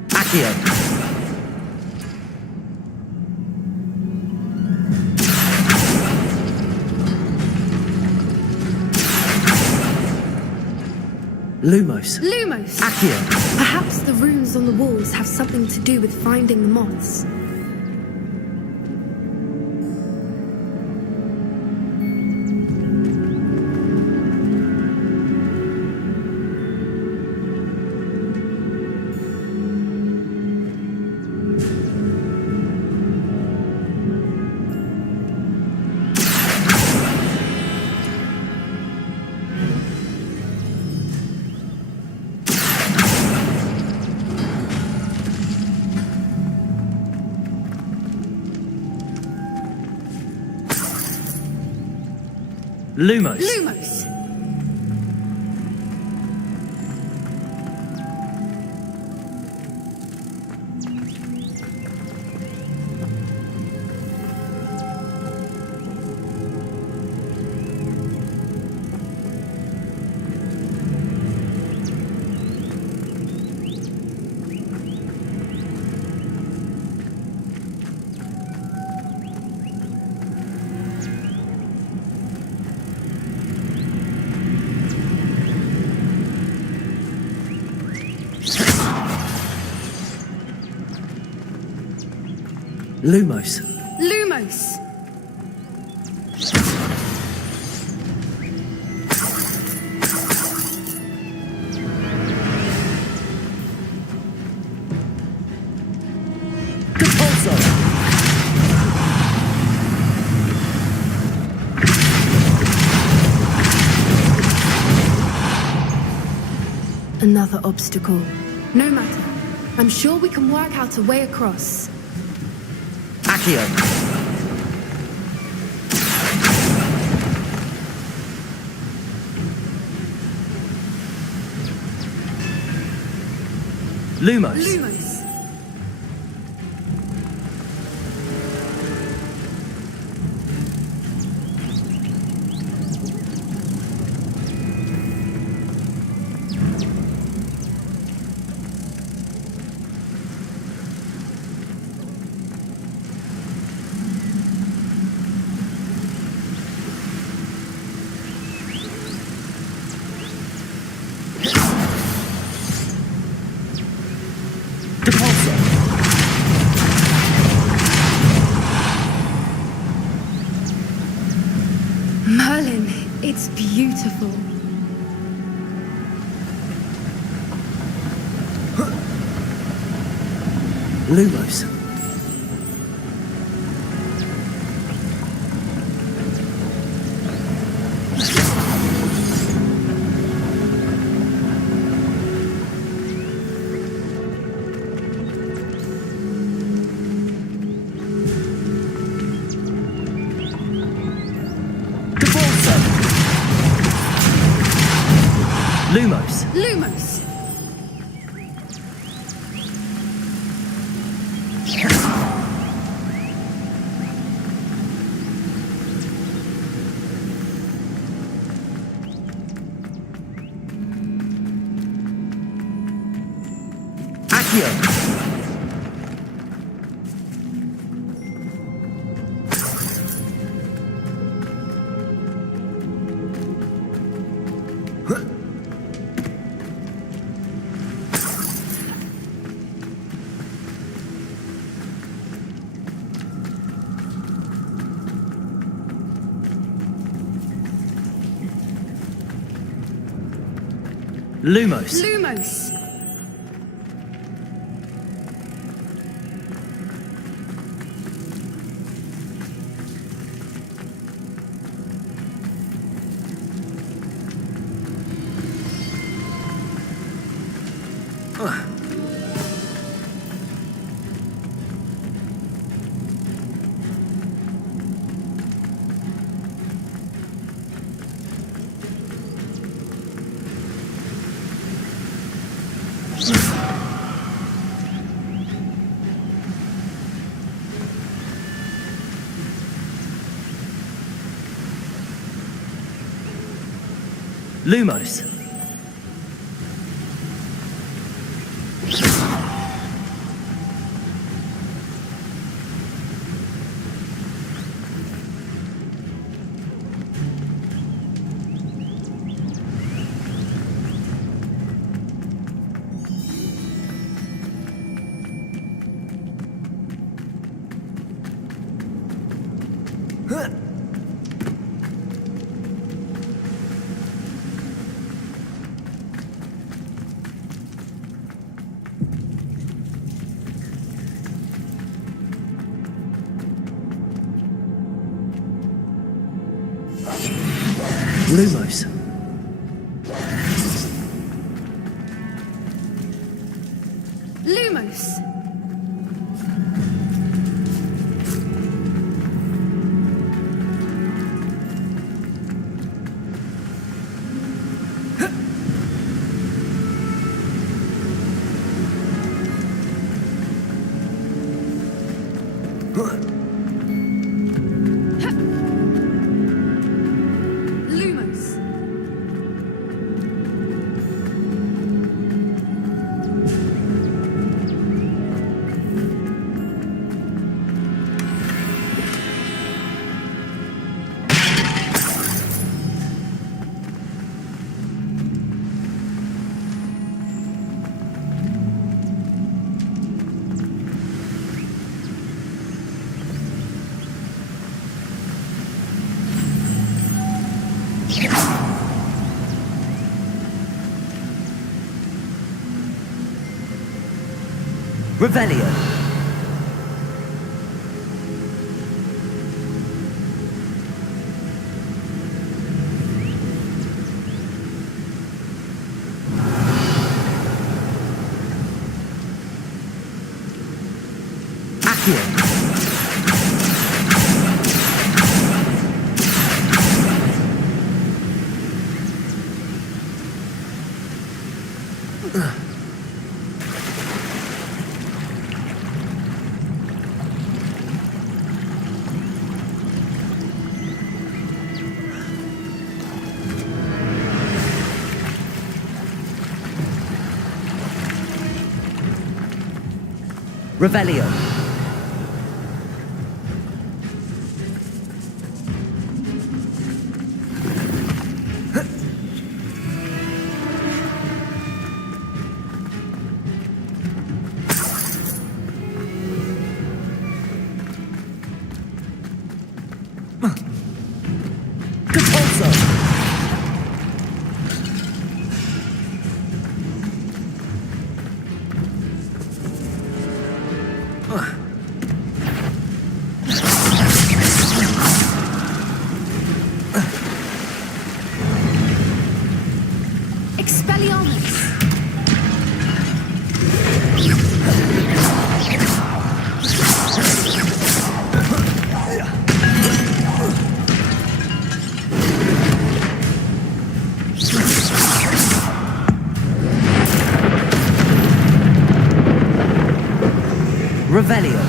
Accio. Lumos. Lumos! Accio. Perhaps the runes on the walls have something to do with finding the moths. Lumos. Lumos! Lumos. Lumos! Compulso. Another obstacle. No matter. I'm sure we can work out a way across. Accio. Lumos. Lumos! Compulso. Merlin, it's beautiful. Lumos. Accio! Lumos. Lumos! Lumos. Lumos. Lumos! Lumos! Revelio. Accio. Revelio. Expelliarmus! Revelio.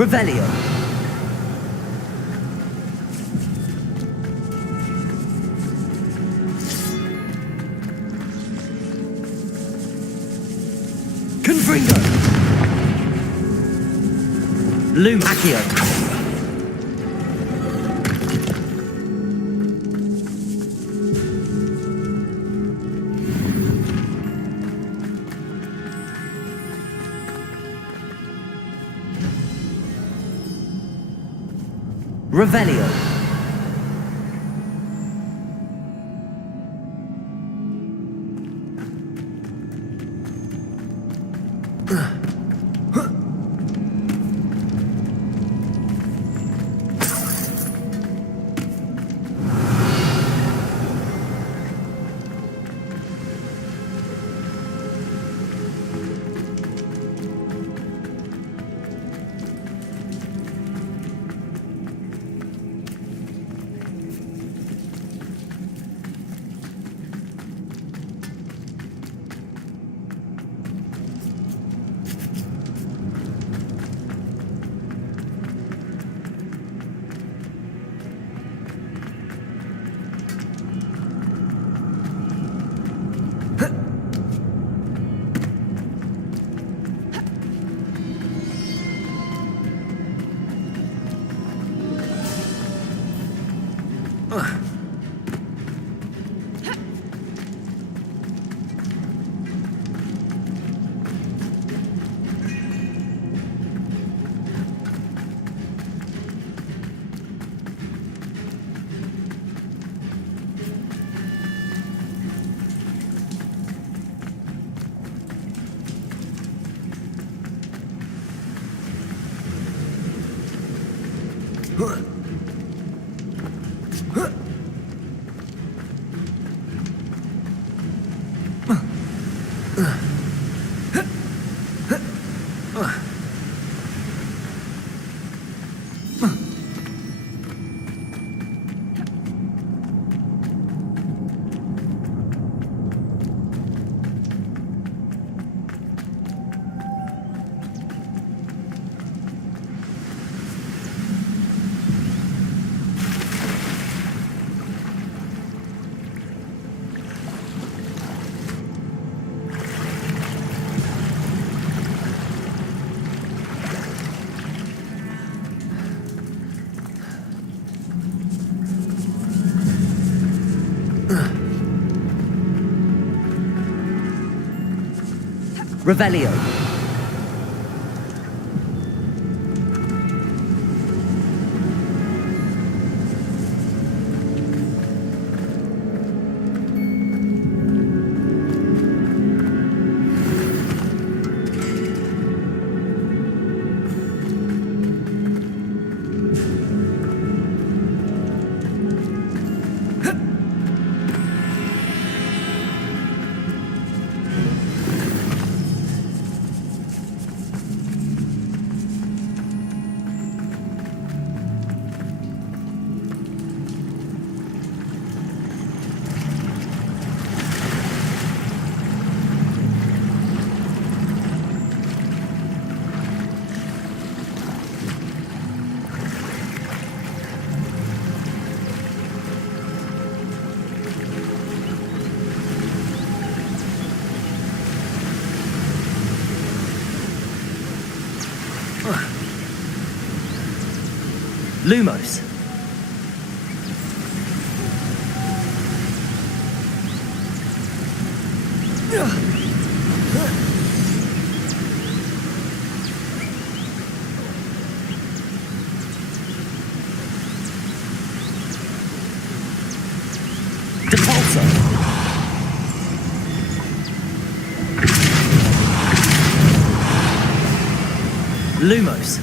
Revelio. Confringo. Lumaccio. Revelio. Revelio. Lumos. Depulso. Lumos.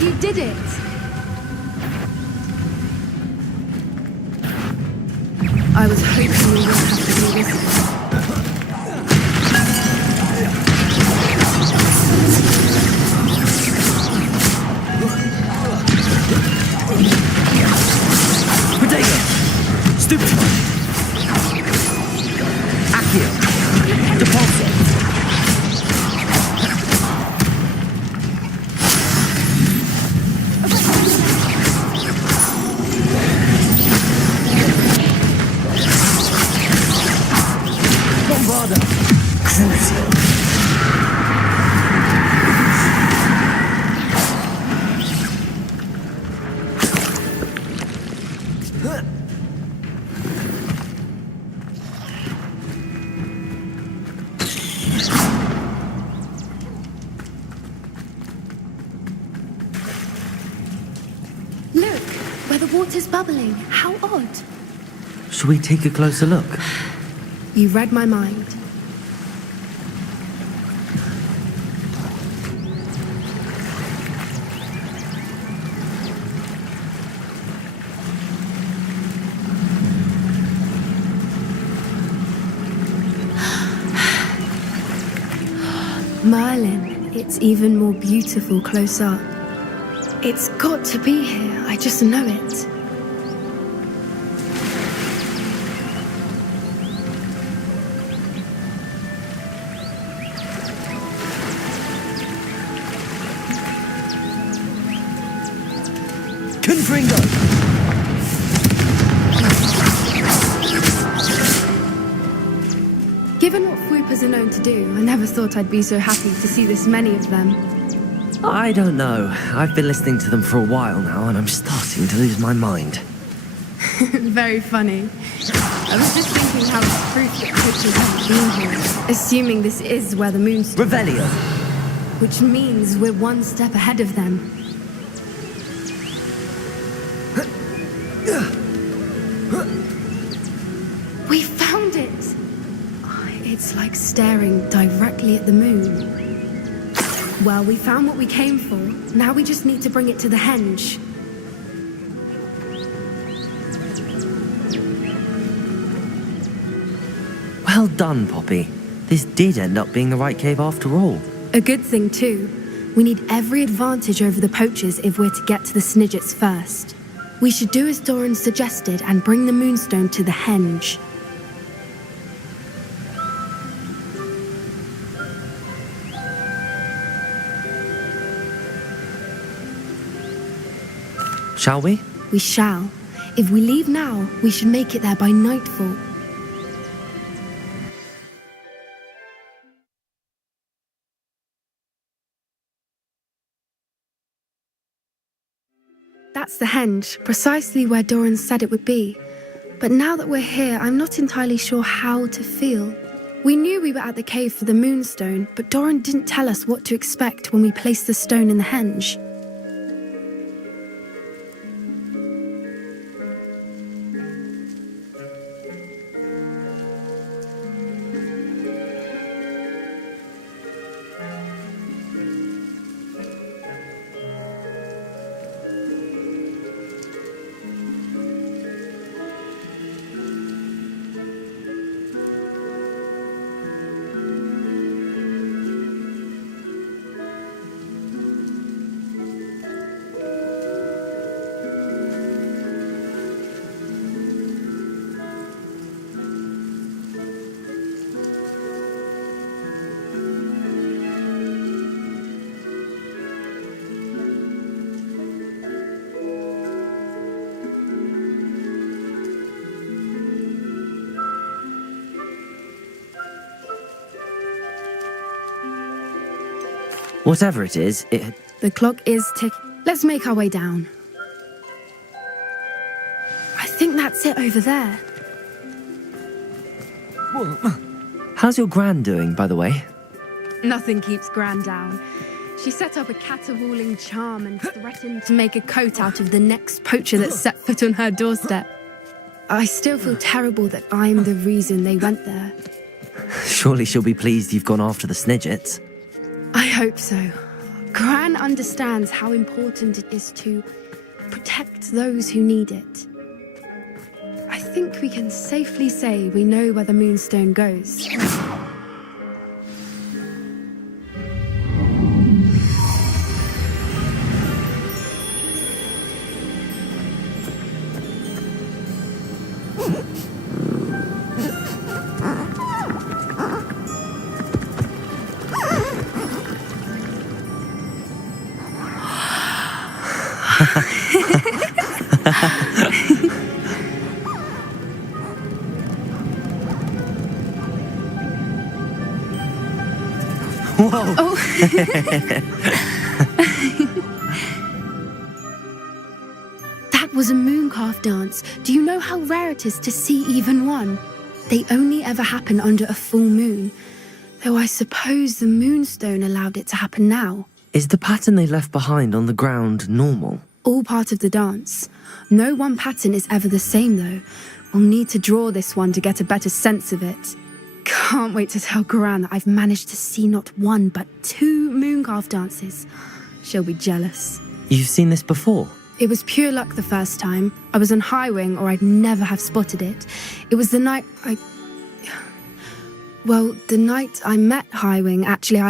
You did it! I was hoping we wouldn't have to do this again. Potato! Stupid! Accio! Deposit! Bombarda! Crucial! Look, where the water's bubbling. How odd. Shall we take a closer look? You read my mind. Merlin, it's even more beautiful close up. It's got to be here, I just know it. Confringo! Given what Fwoopas are known to do, I never thought I'd be so happy to see this many of them. I don't know. I've been listening to them for a while now, and I'm starting to lose my mind. Very funny. I was just thinking how it's proof that coaches haven't been here, assuming this is where the moon's... Revelio! Which means we're one step ahead of them. We found it! It's like staring directly at the moon. Well, we found what we came for. Now we just need to bring it to the henge. Well done, Poppy. This did end up being the right cave after all. A good thing, too. We need every advantage over the poachers if we're to get to the Snidgets first. We should do as Doran suggested and bring the moonstone to the henge. Shall we? We shall. If we leave now, we should make it there by nightfall. That's the henge, precisely where Doran said it would be. But now that we're here, I'm not entirely sure how to feel. We knew we were at the cave for the moonstone, but Doran didn't tell us what to expect when we placed the stone in the henge. Whatever it is, The clock is ticking. Let's make our way down. I think that's it over there. How's your gran doing, by the way? Nothing keeps Gran down. She set up a caterwauling charm and threatened to make a coat out of the next poacher that set foot on her doorstep. I still feel terrible that I'm the reason they went there. Surely she'll be pleased you've gone after the Snidgets. I hope so. Gran understands how important it is to protect those who need it. I think we can safely say we know where the Moonstone goes. Whoa! Oh. That was a mooncalf dance. Do you know how rare it is to see even one? They only ever happen under a full moon. Though I suppose the Moonstone allowed it to happen now. Is the pattern they left behind on the ground normal? All part of the dance. No one pattern is ever the same, though. We'll need to draw this one to get a better sense of it. Can't wait to tell Gran that I've managed to see not one, but 2 mooncalf dances. She'll be jealous. You've seen this before? It was pure luck the first time. I was on Highwing, or I'd never have spotted it. It was the night the night I met Highwing, actually,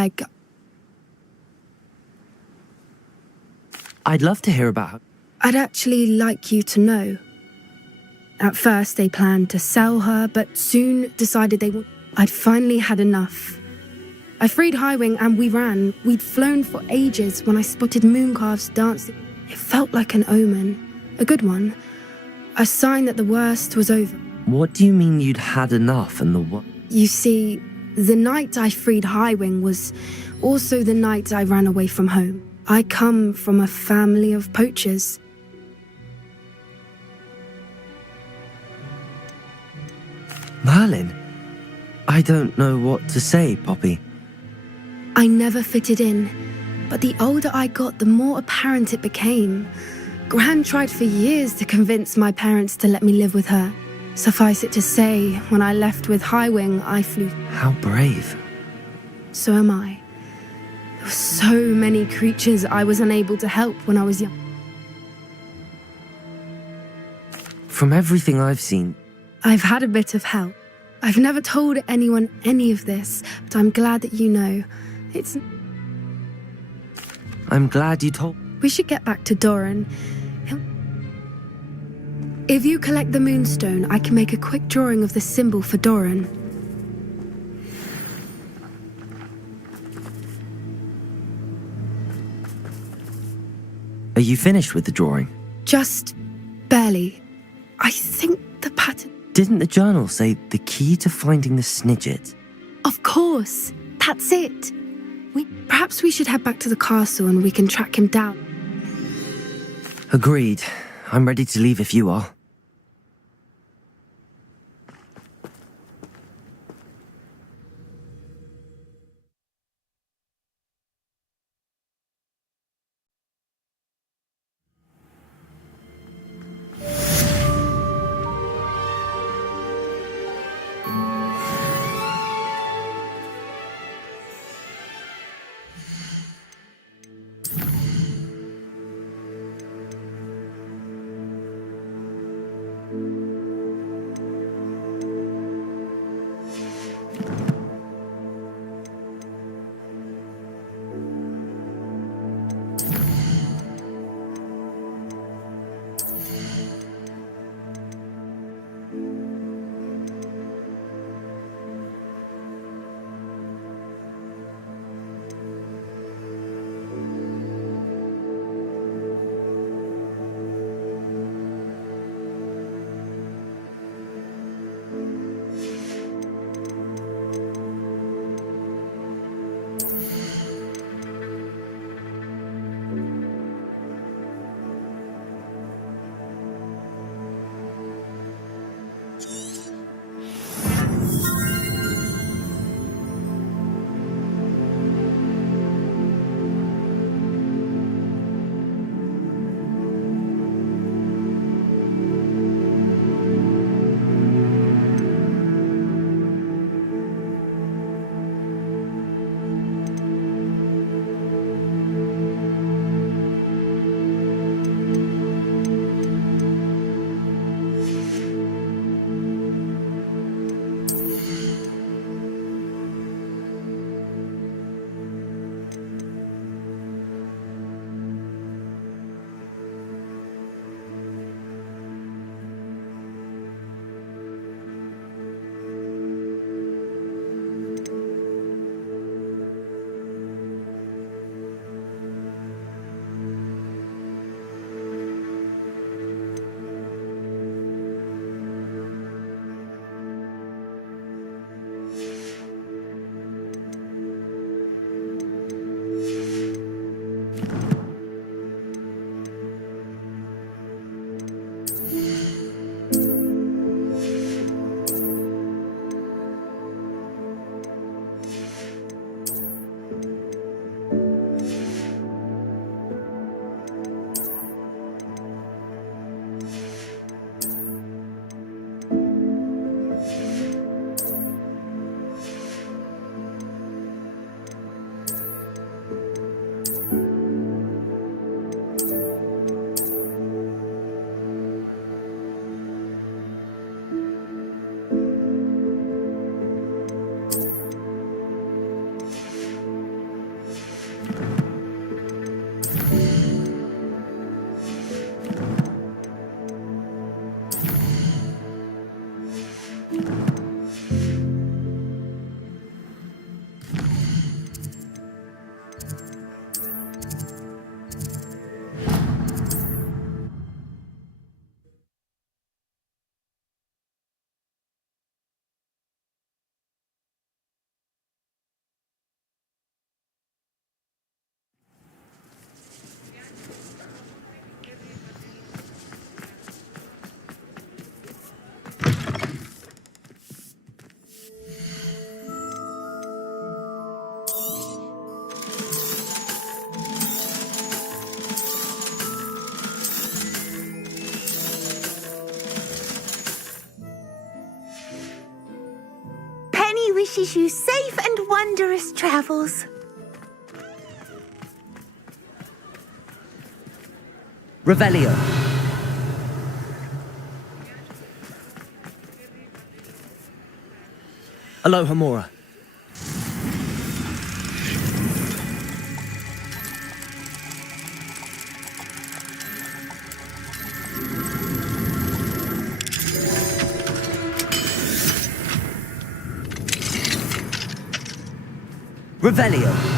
I'd love to hear about. I'd actually like you to know. At first, they planned to sell her, but soon decided I'd finally had enough. I freed Highwing and we ran. We'd flown for ages when I spotted mooncalves dancing. It felt like an omen. A good one. A sign that the worst was over. What do you mean you'd had enough and the what? You see, the night I freed Highwing was also the night I ran away from home. I come from a family of poachers. Merlin? I don't know what to say, Poppy. I never fitted in, but the older I got, the more apparent it became. Gran tried for years to convince my parents to let me live with her. Suffice it to say, when I left with Highwing, I flew. How brave. So am I. There were so many creatures I was unable to help when I was young. From everything I've seen, I've had a bit of help. I've never told anyone any of this, but I'm glad that you know. I'm glad you told. We should get back to Doran. If you collect the Moonstone, I can make a quick drawing of the symbol for Doran. Are you finished with the drawing? Just barely. I think the pattern... Didn't the journal say the key to finding the Snidget? Of course. That's it. Perhaps we should head back to the castle and we can track him down. Agreed. I'm ready to leave if you are. wishes you safe and wondrous travels. Revelio. Aloha Mora. Revelio.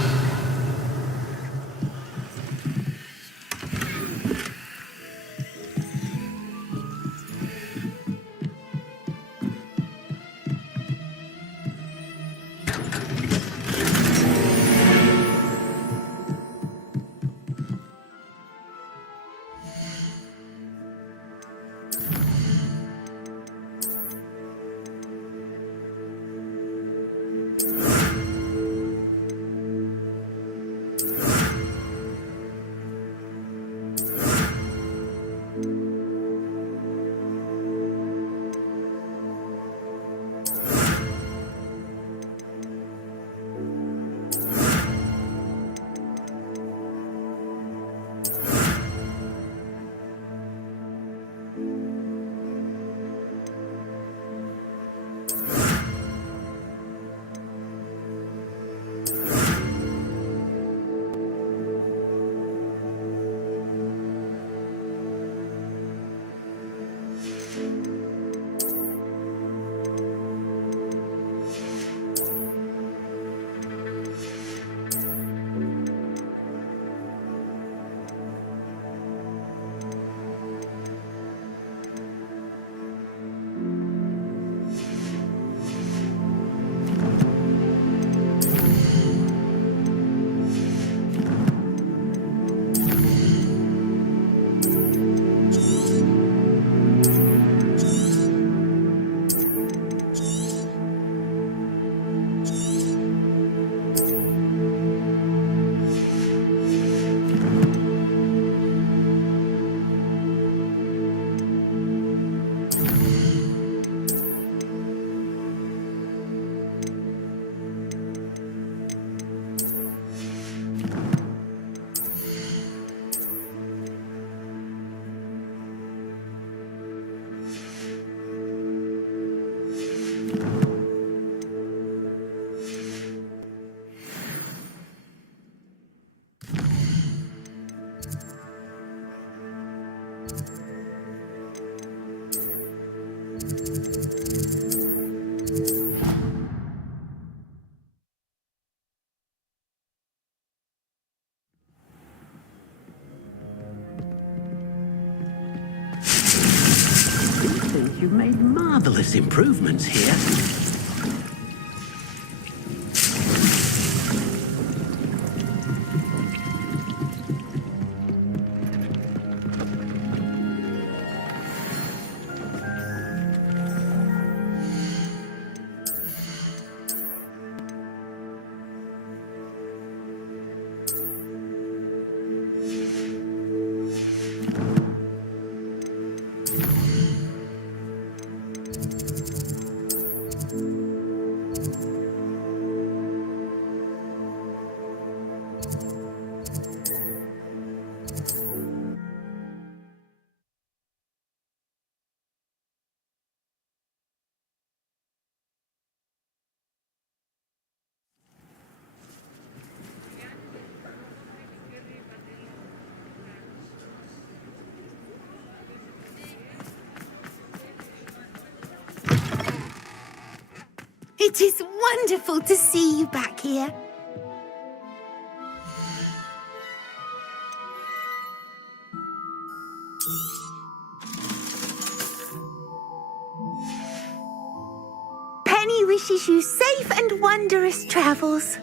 You've made marvelous improvements here. It is wonderful to see you back here. Penny wishes you safe and wondrous travels.